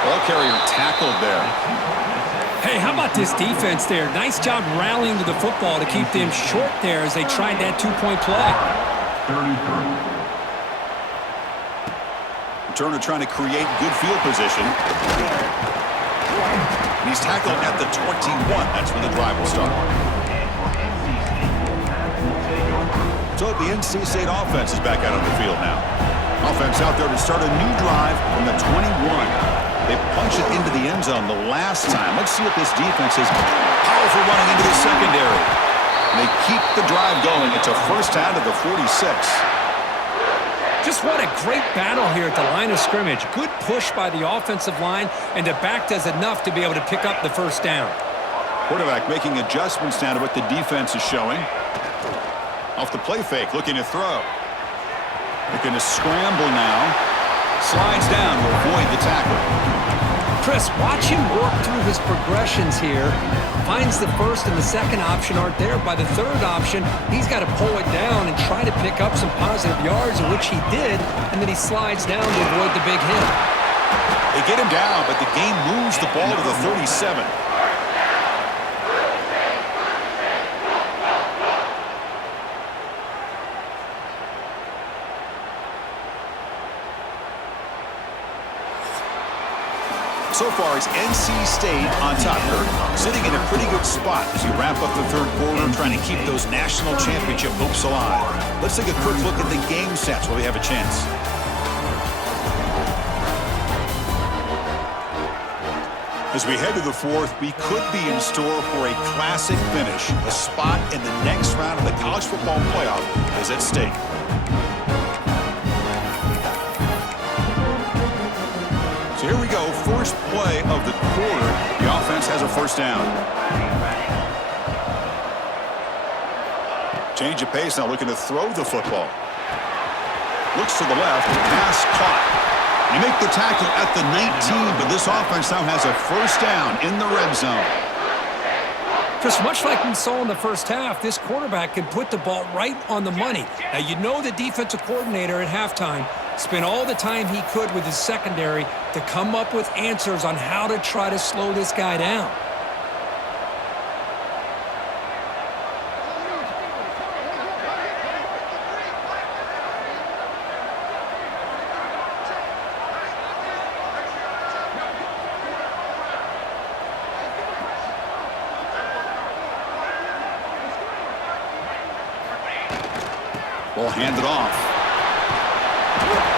Ball carrier tackled there. Hey, how about this defense there? Nice job rallying to the football to keep them short there as they tried that 2-point play. Turner trying to create good field position. And he's tackled at the 21. That's when the drive will start. So the NC State offense is back out on the field now. Offense out there to start a new drive from the 21. They punched it into the end zone the last time. Let's see if this defense is powerful running into the secondary. And they keep the drive going. It's a 1st down to the 46. Just what a great battle here at the line of scrimmage. Good push by the offensive line, and the back does enough to be able to pick up the 1st down. Quarterback making adjustments now to what the defense is showing. Off the play fake, looking to throw. Looking to scramble now. Slides down to avoid the tackle. Chris, watch him work through his progressions here. Finds the 1st and the 2nd option aren't there. By the 3rd option, he's got to pull it down and try to pick up some positive yards, which he did, and then he slides down to avoid the big hit. They get him down, but the game moves the ball to the 37. So far, it's NC State on top, Kurt, sitting in a pretty good spot as you wrap up the 3rd quarter, trying to keep those national championship hopes alive. Let's take a quick look at the game stats while we have a chance. As we head to the 4th, we could be in store for a classic finish. A spot in the next round of the college football playoff is at stake. So here we go, first play of the quarter. The offense has a 1st down. Change of pace now, looking to throw the football. Looks to the left, pass caught. You make the tackle at the 19, but this offense now has a 1st down in the red zone. Just much like we saw in the first half, this quarterback can put the ball right on the money. Now, you know the defensive coordinator at halftime spent all the time he could with his secondary to come up with answers on how to try to slow this guy down. Ball handed off.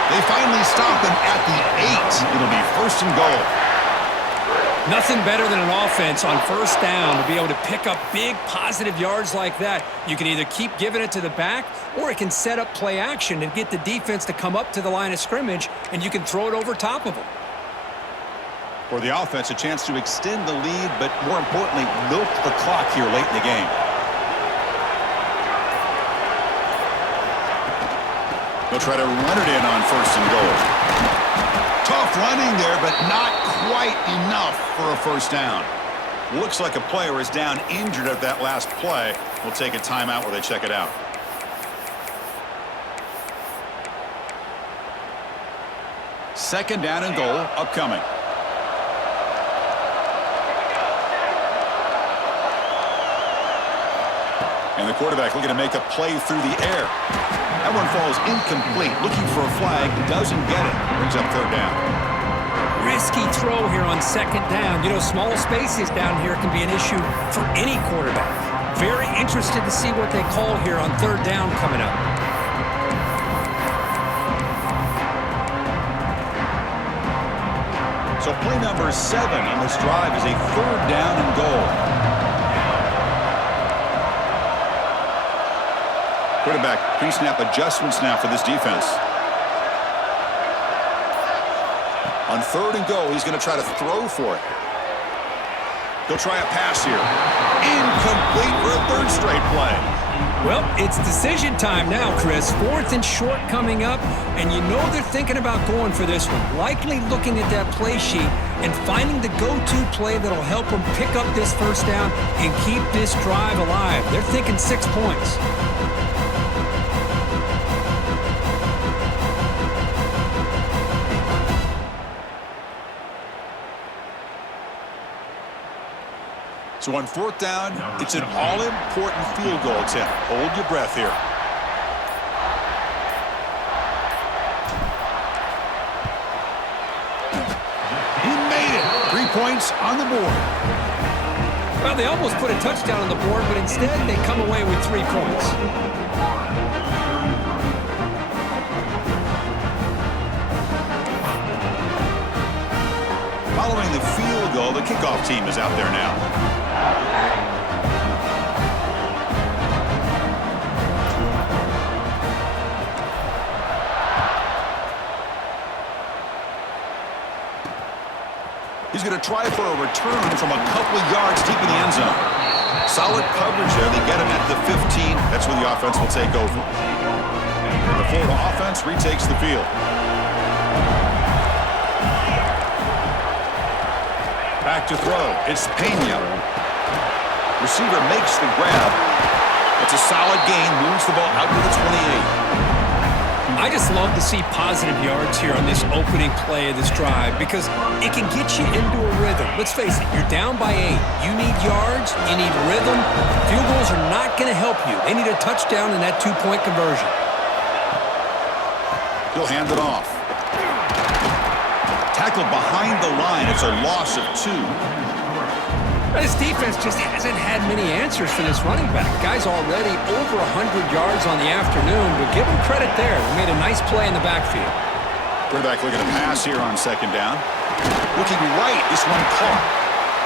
They finally stop him at the 8. It'll be 1st and goal. Nothing better than an offense on 1st down to be able to pick up big positive yards like that. You can either keep giving it to the back, or it can set up play action and get the defense to come up to the line of scrimmage, and you can throw it over top of them. For the offense, a chance to extend the lead, but more importantly, milk the clock here late in the game. They'll try to run it in on 1st and goal. Tough running there, but not quite enough for a first down. Looks like a player is down injured at that last play. We'll take a timeout while they check it out. Second down and goal upcoming. And the quarterback looking to make a play through the air. That one falls incomplete. Looking for a flag. Doesn't get it. Brings up 3rd down. Risky throw here on 2nd down. You know, small spaces down here can be an issue for any quarterback. Very interested to see what they call here on 3rd down coming up. So play number 7 on this drive is a 3rd down and goal. Quarterback pre-snap adjustments now for this defense. On 3rd and goal, he's going to try to throw for it. He'll try a pass here. Incomplete for a 3rd straight play. Well, it's decision time now, Chris. 4th and short coming up, and you know they're thinking about going for this one. Likely looking at that play sheet and finding the go-to play that'll help them pick up this first down and keep this drive alive. They're thinking 6 points. So on 4th down, it's an all-important field goal attempt. Hold your breath here. He made it. 3 points on the board. Well, they almost put a touchdown on the board, but instead they come away with 3 points. Following the field goal, the kickoff team is out there now. He's going to try for a return from a couple yards deep in the end zone. Solid coverage there. They get him at the 15. That's where the offense will take over. The Florida offense retakes the field. Back to throw. It's Pena. Receiver makes the grab. It's a solid gain. Moves the ball out to the 28. I just love to see positive yards here on this opening play of this drive because it can get you into a rhythm. Let's face it, you're down by 8. You need yards, you need rhythm. Field goals are not going to help you. They need a touchdown in that 2-point conversion. He'll hand it off. Tackled behind the line. It's a loss of 2. This defense just hasn't had many answers for this running back. Guy's already over 100 yards on the afternoon, but give him credit there. He made a nice play in the backfield. Quarterback looking to pass here on 2nd down. Looking right. This one caught.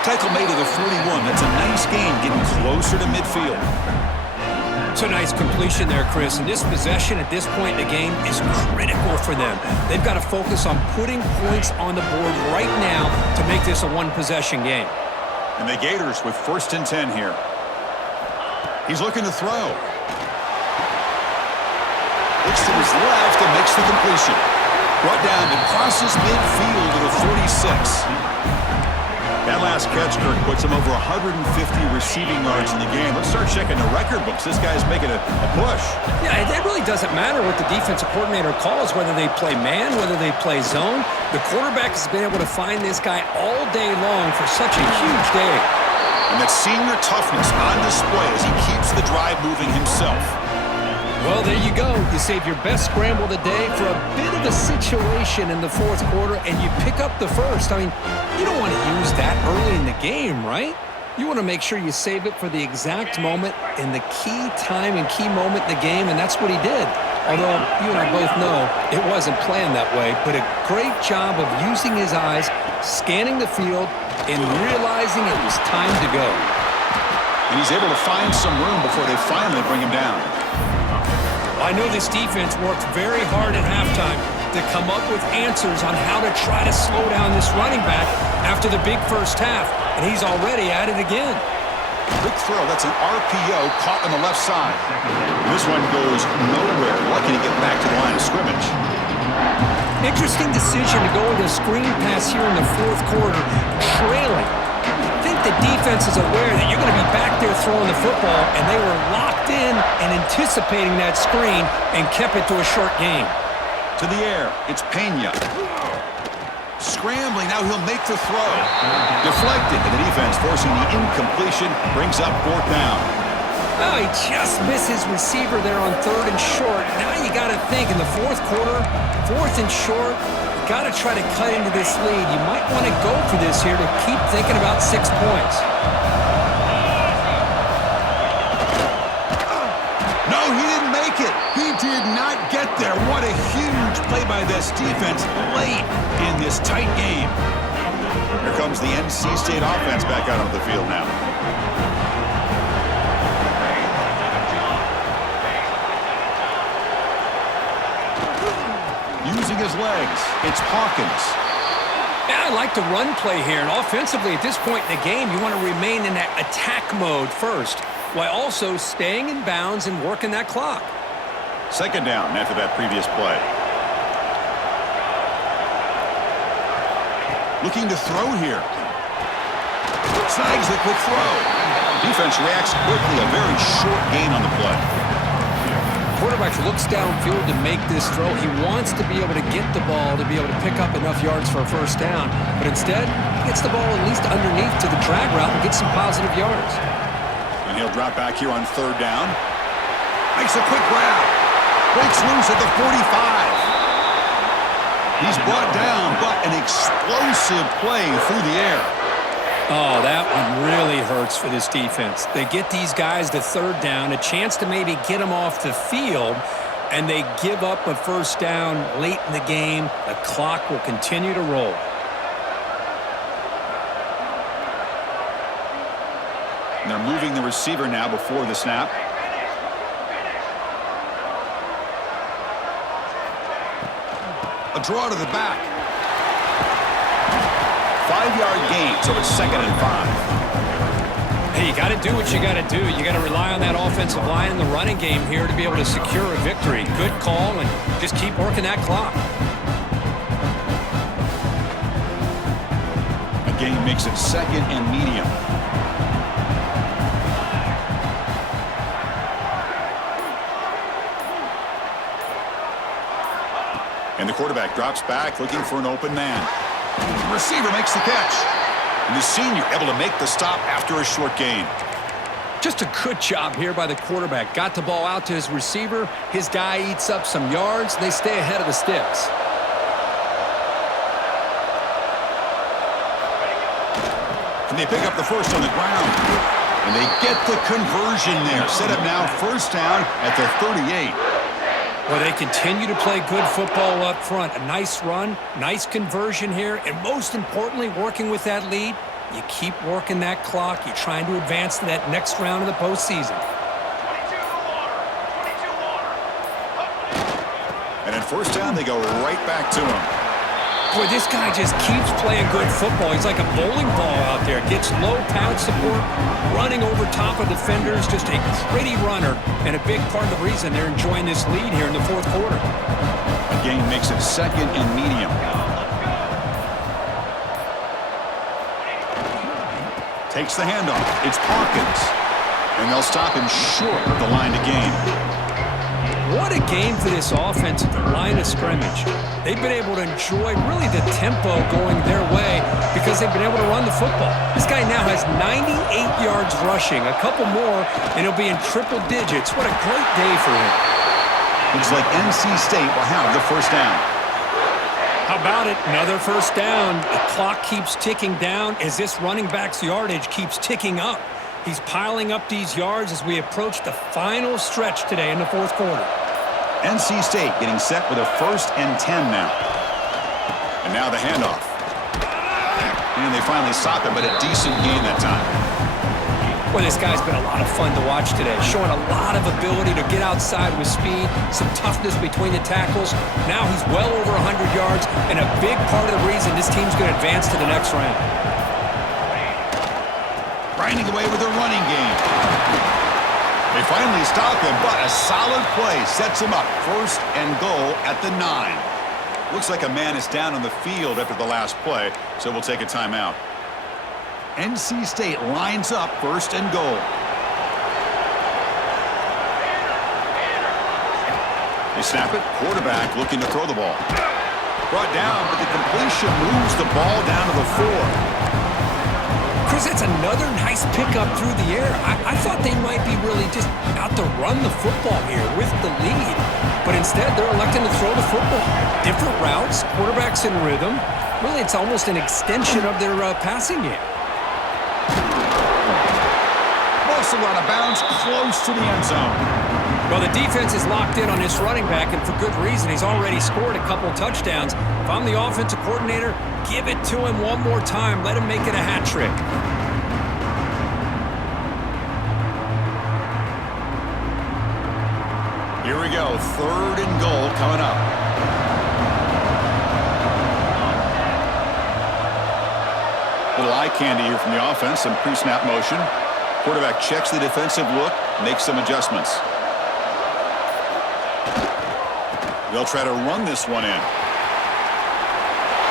Tackle made to the 41. That's a nice gain, getting closer to midfield. It's a nice completion there, Chris. And this possession at this point in the game is critical for them. They've got to focus on putting points on the board right now to make this a one-possession game. And the Gators with 1st and 10 here. He's looking to throw. Looks to his left and makes the completion. Brought down and crosses midfield to the 46. That last catch, Kirk, puts him over 150 receiving yards in the game. Let's start checking the record books. This guy's making a push. Yeah, it really doesn't matter what the defensive coordinator calls, whether they play man, whether they play zone. The quarterback has been able to find this guy all day long for such a huge day. And that senior toughness on display as he keeps the drive moving himself. Well, there you go. You save your best scramble of the day for a bit of a situation in the 4th quarter, and you pick up the first. I mean, you don't want to use that early in the game, right? You want to make sure you save it for the exact moment and the key time and key moment in the game, and that's what he did. Although you and I both know it wasn't planned that way, but a great job of using his eyes, scanning the field, and realizing it was time to go. And he's able to find some room before they finally bring him down. I know this defense worked very hard at halftime to come up with answers on how to try to slow down this running back after the big first half, and he's already at it again. Quick throw. That's an RPO caught on the left side. This one goes nowhere. Lucky to get back to the line of scrimmage. Interesting decision to go with a screen pass here in the fourth quarter, trailing. I think the defense is aware that you're going to be back there throwing the football, and they were locked in and anticipating that screen and kept it to a short game. To the air, it's Pena. Scrambling, now he'll make the throw. Deflected, and the defense forcing the incompletion, brings up fourth down. Oh, he just missed his receiver there on third and short. Now you got to think in the fourth quarter, fourth and short, you got to try to cut into this lead. You might want to go for this here to keep thinking about 6 points. No, he didn't make it. He did not get there. What a huge play by this defense late in this tight game. Here comes the NC State offense back out on the field now. Using his legs, it's Hawkins. Yeah, I like the run play here. And offensively, at this point in the game, you want to remain in that attack mode first, while also staying in bounds and working that clock. Second down after that previous play. Looking to throw here. Snags the quick throw. Defense reacts quickly. A very short gain on the play. Quarterback looks downfield to make this throw. He wants to be able to get the ball to be able to pick up enough yards for a first down. But instead, he gets the ball at least underneath to the drag route and gets some positive yards. And he'll drop back here on third down. Makes a quick grab. Breaks loose at the 45. He's brought down, but an explosive play through the air. Oh, that one really hurts for this defense. They get these guys to third down, a chance to maybe get them off the field, and they give up a first down late in the game. The clock will continue to roll. And they're moving the receiver now before the snap. A draw to the back. 5-yard gain, so it's 2nd and 5. Hey, you got to do what you got to do. You got to rely on that offensive line in the running game here to be able to secure a victory. Good call, and just keep working that clock. A gain makes it 2nd and medium. And the quarterback drops back, looking for an open man. The receiver makes the catch. And the senior able to make the stop after a short gain. Just a good job here by the quarterback. Got the ball out to his receiver. His guy eats up some yards. They stay ahead of the sticks. And they pick up the first on the ground. And they get the conversion there. Set up now first down at the 38. Well, they continue to play good football up front. A nice run, nice conversion here, and most importantly, working with that lead, you keep working that clock. You're trying to advance to that next round of the postseason. And at first down, they go right back to him. Boy, this guy just keeps playing good football. He's like a bowling ball out there. Gets low pad support, running over top of defenders. Just a pretty runner, and a big part of the reason they're enjoying this lead here in the fourth quarter. A gain makes it 2nd and medium. Takes the handoff. It's Hawkins. And they'll stop him short of the line to gain. What a game for this offense at the line of scrimmage. They've been able to enjoy really the tempo going their way because they've been able to run the football. This guy now has 98 yards rushing, a couple more, and he'll be in triple digits. What a great day for him. Looks like NC State will have the first down. How about it? Another first down. The clock keeps ticking down as this running back's yardage keeps ticking up. He's piling up these yards as we approach the final stretch today in the fourth quarter. NC State getting set with a 1st and 10 now. And now the handoff. And they finally stop it, but a decent gain that time. Well, this guy's been a lot of fun to watch today, showing a lot of ability to get outside with speed, some toughness between the tackles. Now he's well over 100 yards, and a big part of the reason this team's going to advance to the next round. finding a way with their running game. They finally stop him, but a solid play sets him up. 1st and goal at the 9. Looks like a man is down on the field after the last play, so we'll take a timeout. NC State lines up 1st and goal. They snap it. Quarterback looking to throw the ball. Brought down, but the completion moves the ball down to the 4. Chris, it's another nice pickup through the air. I thought they might be really just out to run the football here with the lead. But instead, they're electing to throw the football. Different routes, quarterbacks in rhythm. Really, it's almost an extension of their passing game. Ball's out of bounds, close to the end zone. Well, the defense is locked in on this running back, and for good reason. He's already scored a couple touchdowns. If I'm the offensive coordinator, give it to him one more time. Let him make it a hat trick. Here we go. 3rd and goal coming up. Little eye candy here from the offense. Some pre-snap motion. Quarterback checks the defensive look, makes some adjustments. They'll try to run this one in.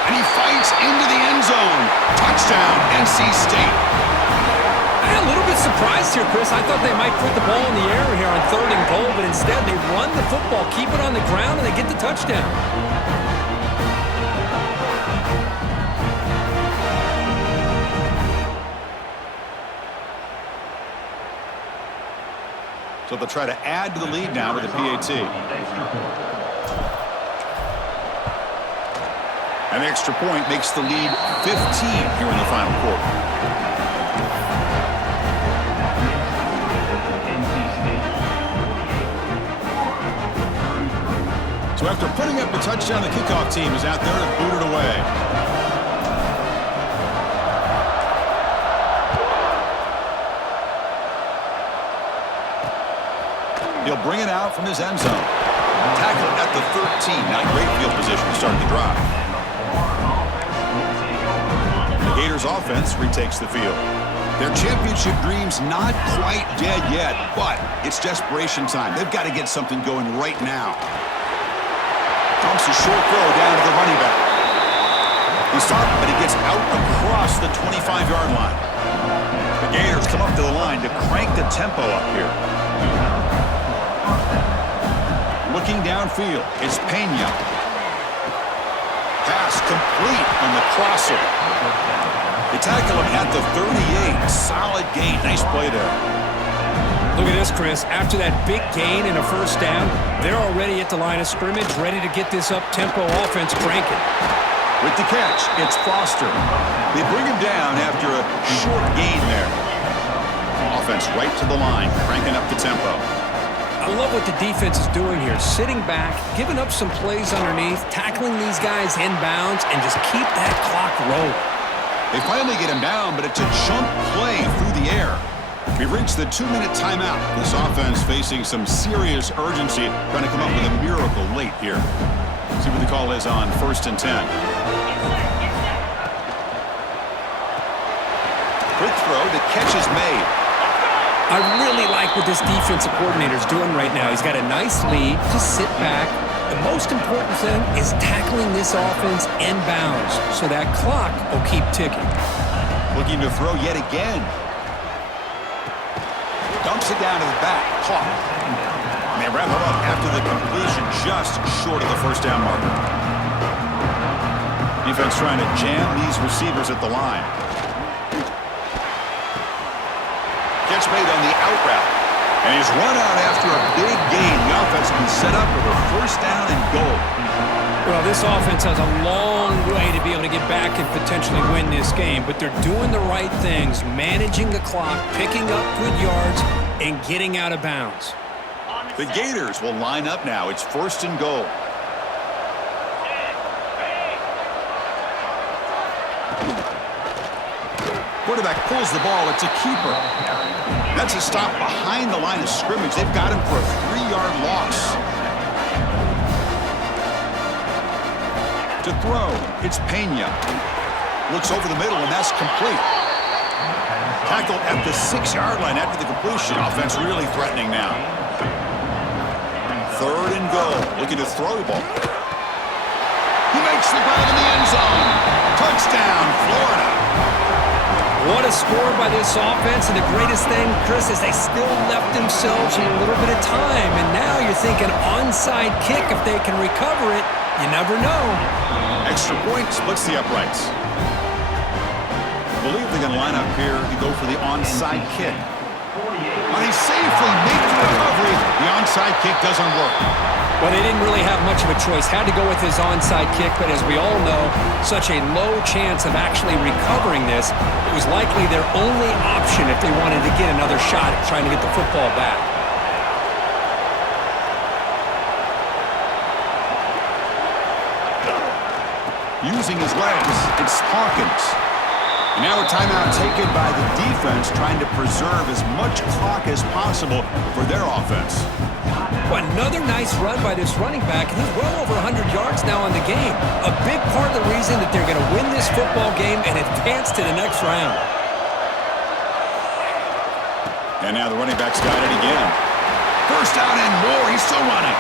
And he fights into the end zone. Touchdown, NC State. I'm a little bit surprised here, Chris. I thought they might put the ball in the air here on 3rd and goal, but instead they run the football, keep it on the ground, and they get the touchdown. So they'll try to add to the lead now with the PAT. An extra point makes the lead 15 here in the final quarter. So after putting up the touchdown, the kickoff team is out there to boot it away. He'll bring it out from his end zone. Tackle at the 13. Not great field position to start the drive. The Gators offense retakes the field. Their championship dreams not quite dead yet, but it's desperation time. They've got to get something going right now. Dumps a short throw down to the running back. He's stopped, but he gets out across the 25-yard line. The Gators come up to the line to crank the tempo up here. Looking downfield, it's Pena. Pass complete on the crosser. They tackle him at the 38. Solid gain. Nice play there. Look at this, Chris. After that big gain and a 1st down, they're already at the line of scrimmage, ready to get this up-tempo offense cranking. With the catch, it's Foster. They bring him down after a short gain there. Offense right to the line, cranking up the tempo. I love what the defense is doing here. Sitting back, giving up some plays underneath, tackling these guys inbounds, and just keep that clock rolling. They finally get him down, but it's a chunk play through the air. We've reached the 2-minute timeout. This offense facing some serious urgency, trying to come up with a miracle late here. See what the call is on 1st and 10. Quick throw, the catch is made. I really like what this defensive coordinator is doing right now. He's got a nice lead. Just sit back. The most important thing is tackling this offense inbounds so that clock will keep ticking. Looking to throw yet again. Dumps it down to the back. Caught. And they wrap it up after the completion just short of the 1st down marker. Defense trying to jam these receivers at the line. Catch made on the out route. And he's run out after a big gain. The offense can set up with a 1st down and goal. Well, this offense has a long way to be able to get back and potentially win this game, but they're doing the right things, managing the clock, picking up good yards, and getting out of bounds. The Gators will line up now. It's 1st and goal. Quarterback pulls the ball. It's a keeper. That's a stop behind the line of scrimmage. They've got him for a 3-yard loss. To throw, it's Pena. Looks over the middle, and that's complete. Tackled at the 6-yard line after the completion. Offense really threatening now. 3rd and goal. Looking to throw the ball. He makes the grab in the end zone. Touchdown, Florida. What a score by this offense, and the greatest thing, Chris, is they still left themselves a little bit of time, and now you're thinking onside kick if they can recover it. You never know. Extra point splits the uprights. I believe they're going to line up here to go for the onside kick. When he safely makes the recovery, the onside kick doesn't work. Well, they didn't really have much of a choice. Had to go with his onside kick, but as we all know, such a low chance of actually recovering this. It was likely their only option if they wanted to get another shot at trying to get the football back. Using his legs, it's Hawkins. And now a timeout taken by the defense, trying to preserve as much clock as possible for their offense. Well, another nice run by this running back. He's well over 100 yards now in the game. A big part of the reason that they're going to win this football game and advance to the next round. And now the running back's got it again. 1st down and more. He's still running.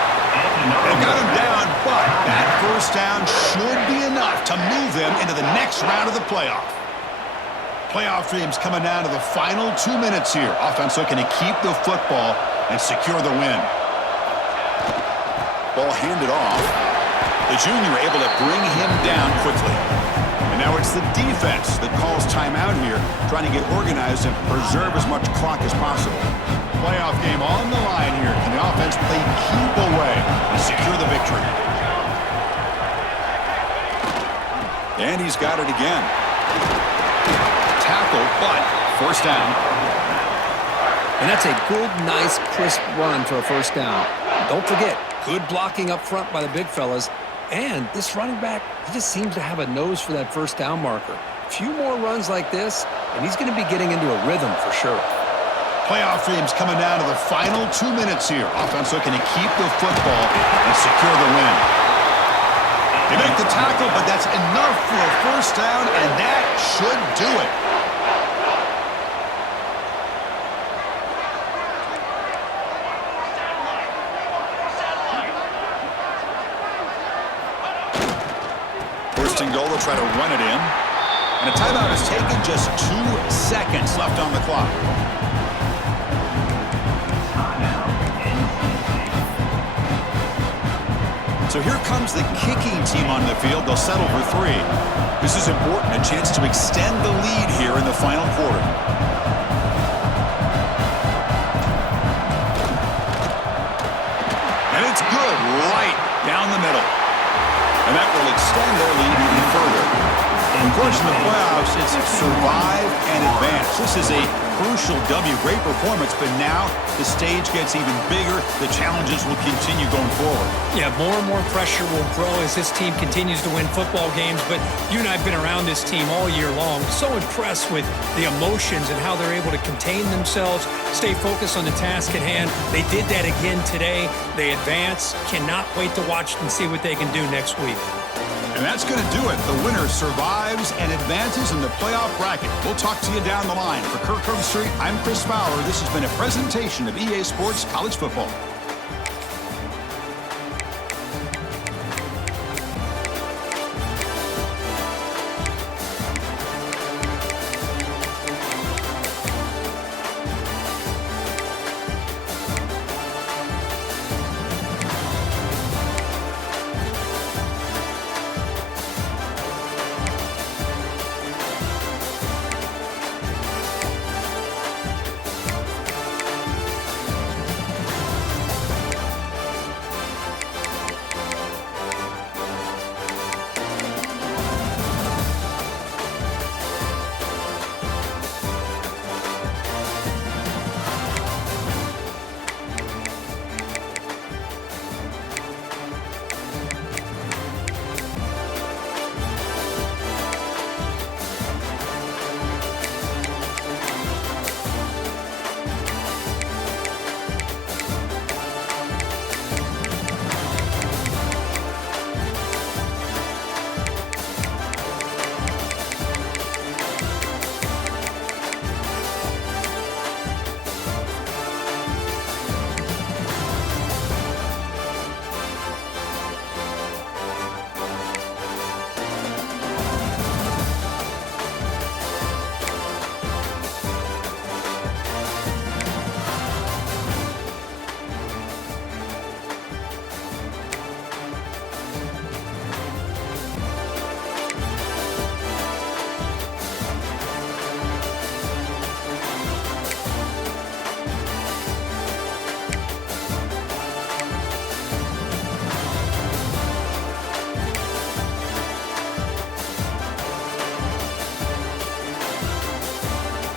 They got him down, but that 1st down should be enough to move them into the next round of the playoff. Playoff dreams coming down to the final 2 minutes here. Offense looking to keep the football and secure the win. Ball handed off. The junior able to bring him down quickly. And now it's the defense that calls timeout here, trying to get organized and preserve as much clock as possible. Playoff game on the line here. Can the offense play keep away and secure the victory? And he's got it again. Tackle, but 1st down. And that's a good, nice, crisp run for a 1st down. Don't forget, good blocking up front by the big fellas. And this running back, he just seems to have a nose for that 1st down marker. A few more runs like this, and he's going to be getting into a rhythm for sure. Playoff dreams coming down to the final 2 minutes here. Offense looking to keep the football and secure the win. They make the tackle, but that's enough for a 1st down, and that should do it. First and goal, they'll try to run it in. And a timeout is taken, just 2 seconds left on the clock. So here comes the kicking team on the field. They'll settle for 3. This is important, a chance to extend the lead here in the final quarter. And it's good, right down the middle. And that will extend their lead even further. Of course, in the playoffs, it's survive and advance. This is a crucial W. Great performance, but now the stage gets even bigger. The challenges will continue going forward. Yeah, more and more pressure will grow as this team continues to win football games, but you and I have been around this team all year long. So impressed with the emotions and how they're able to contain themselves, stay focused on the task at hand. They did that again today. They advance. Cannot wait to watch and see what they can do next week. And that's going to do it. The winner survives and advances in the playoff bracket. We'll talk to you down the line. For Kirk Herbstreit, I'm Chris Fowler. This has been a presentation of EA Sports College Football.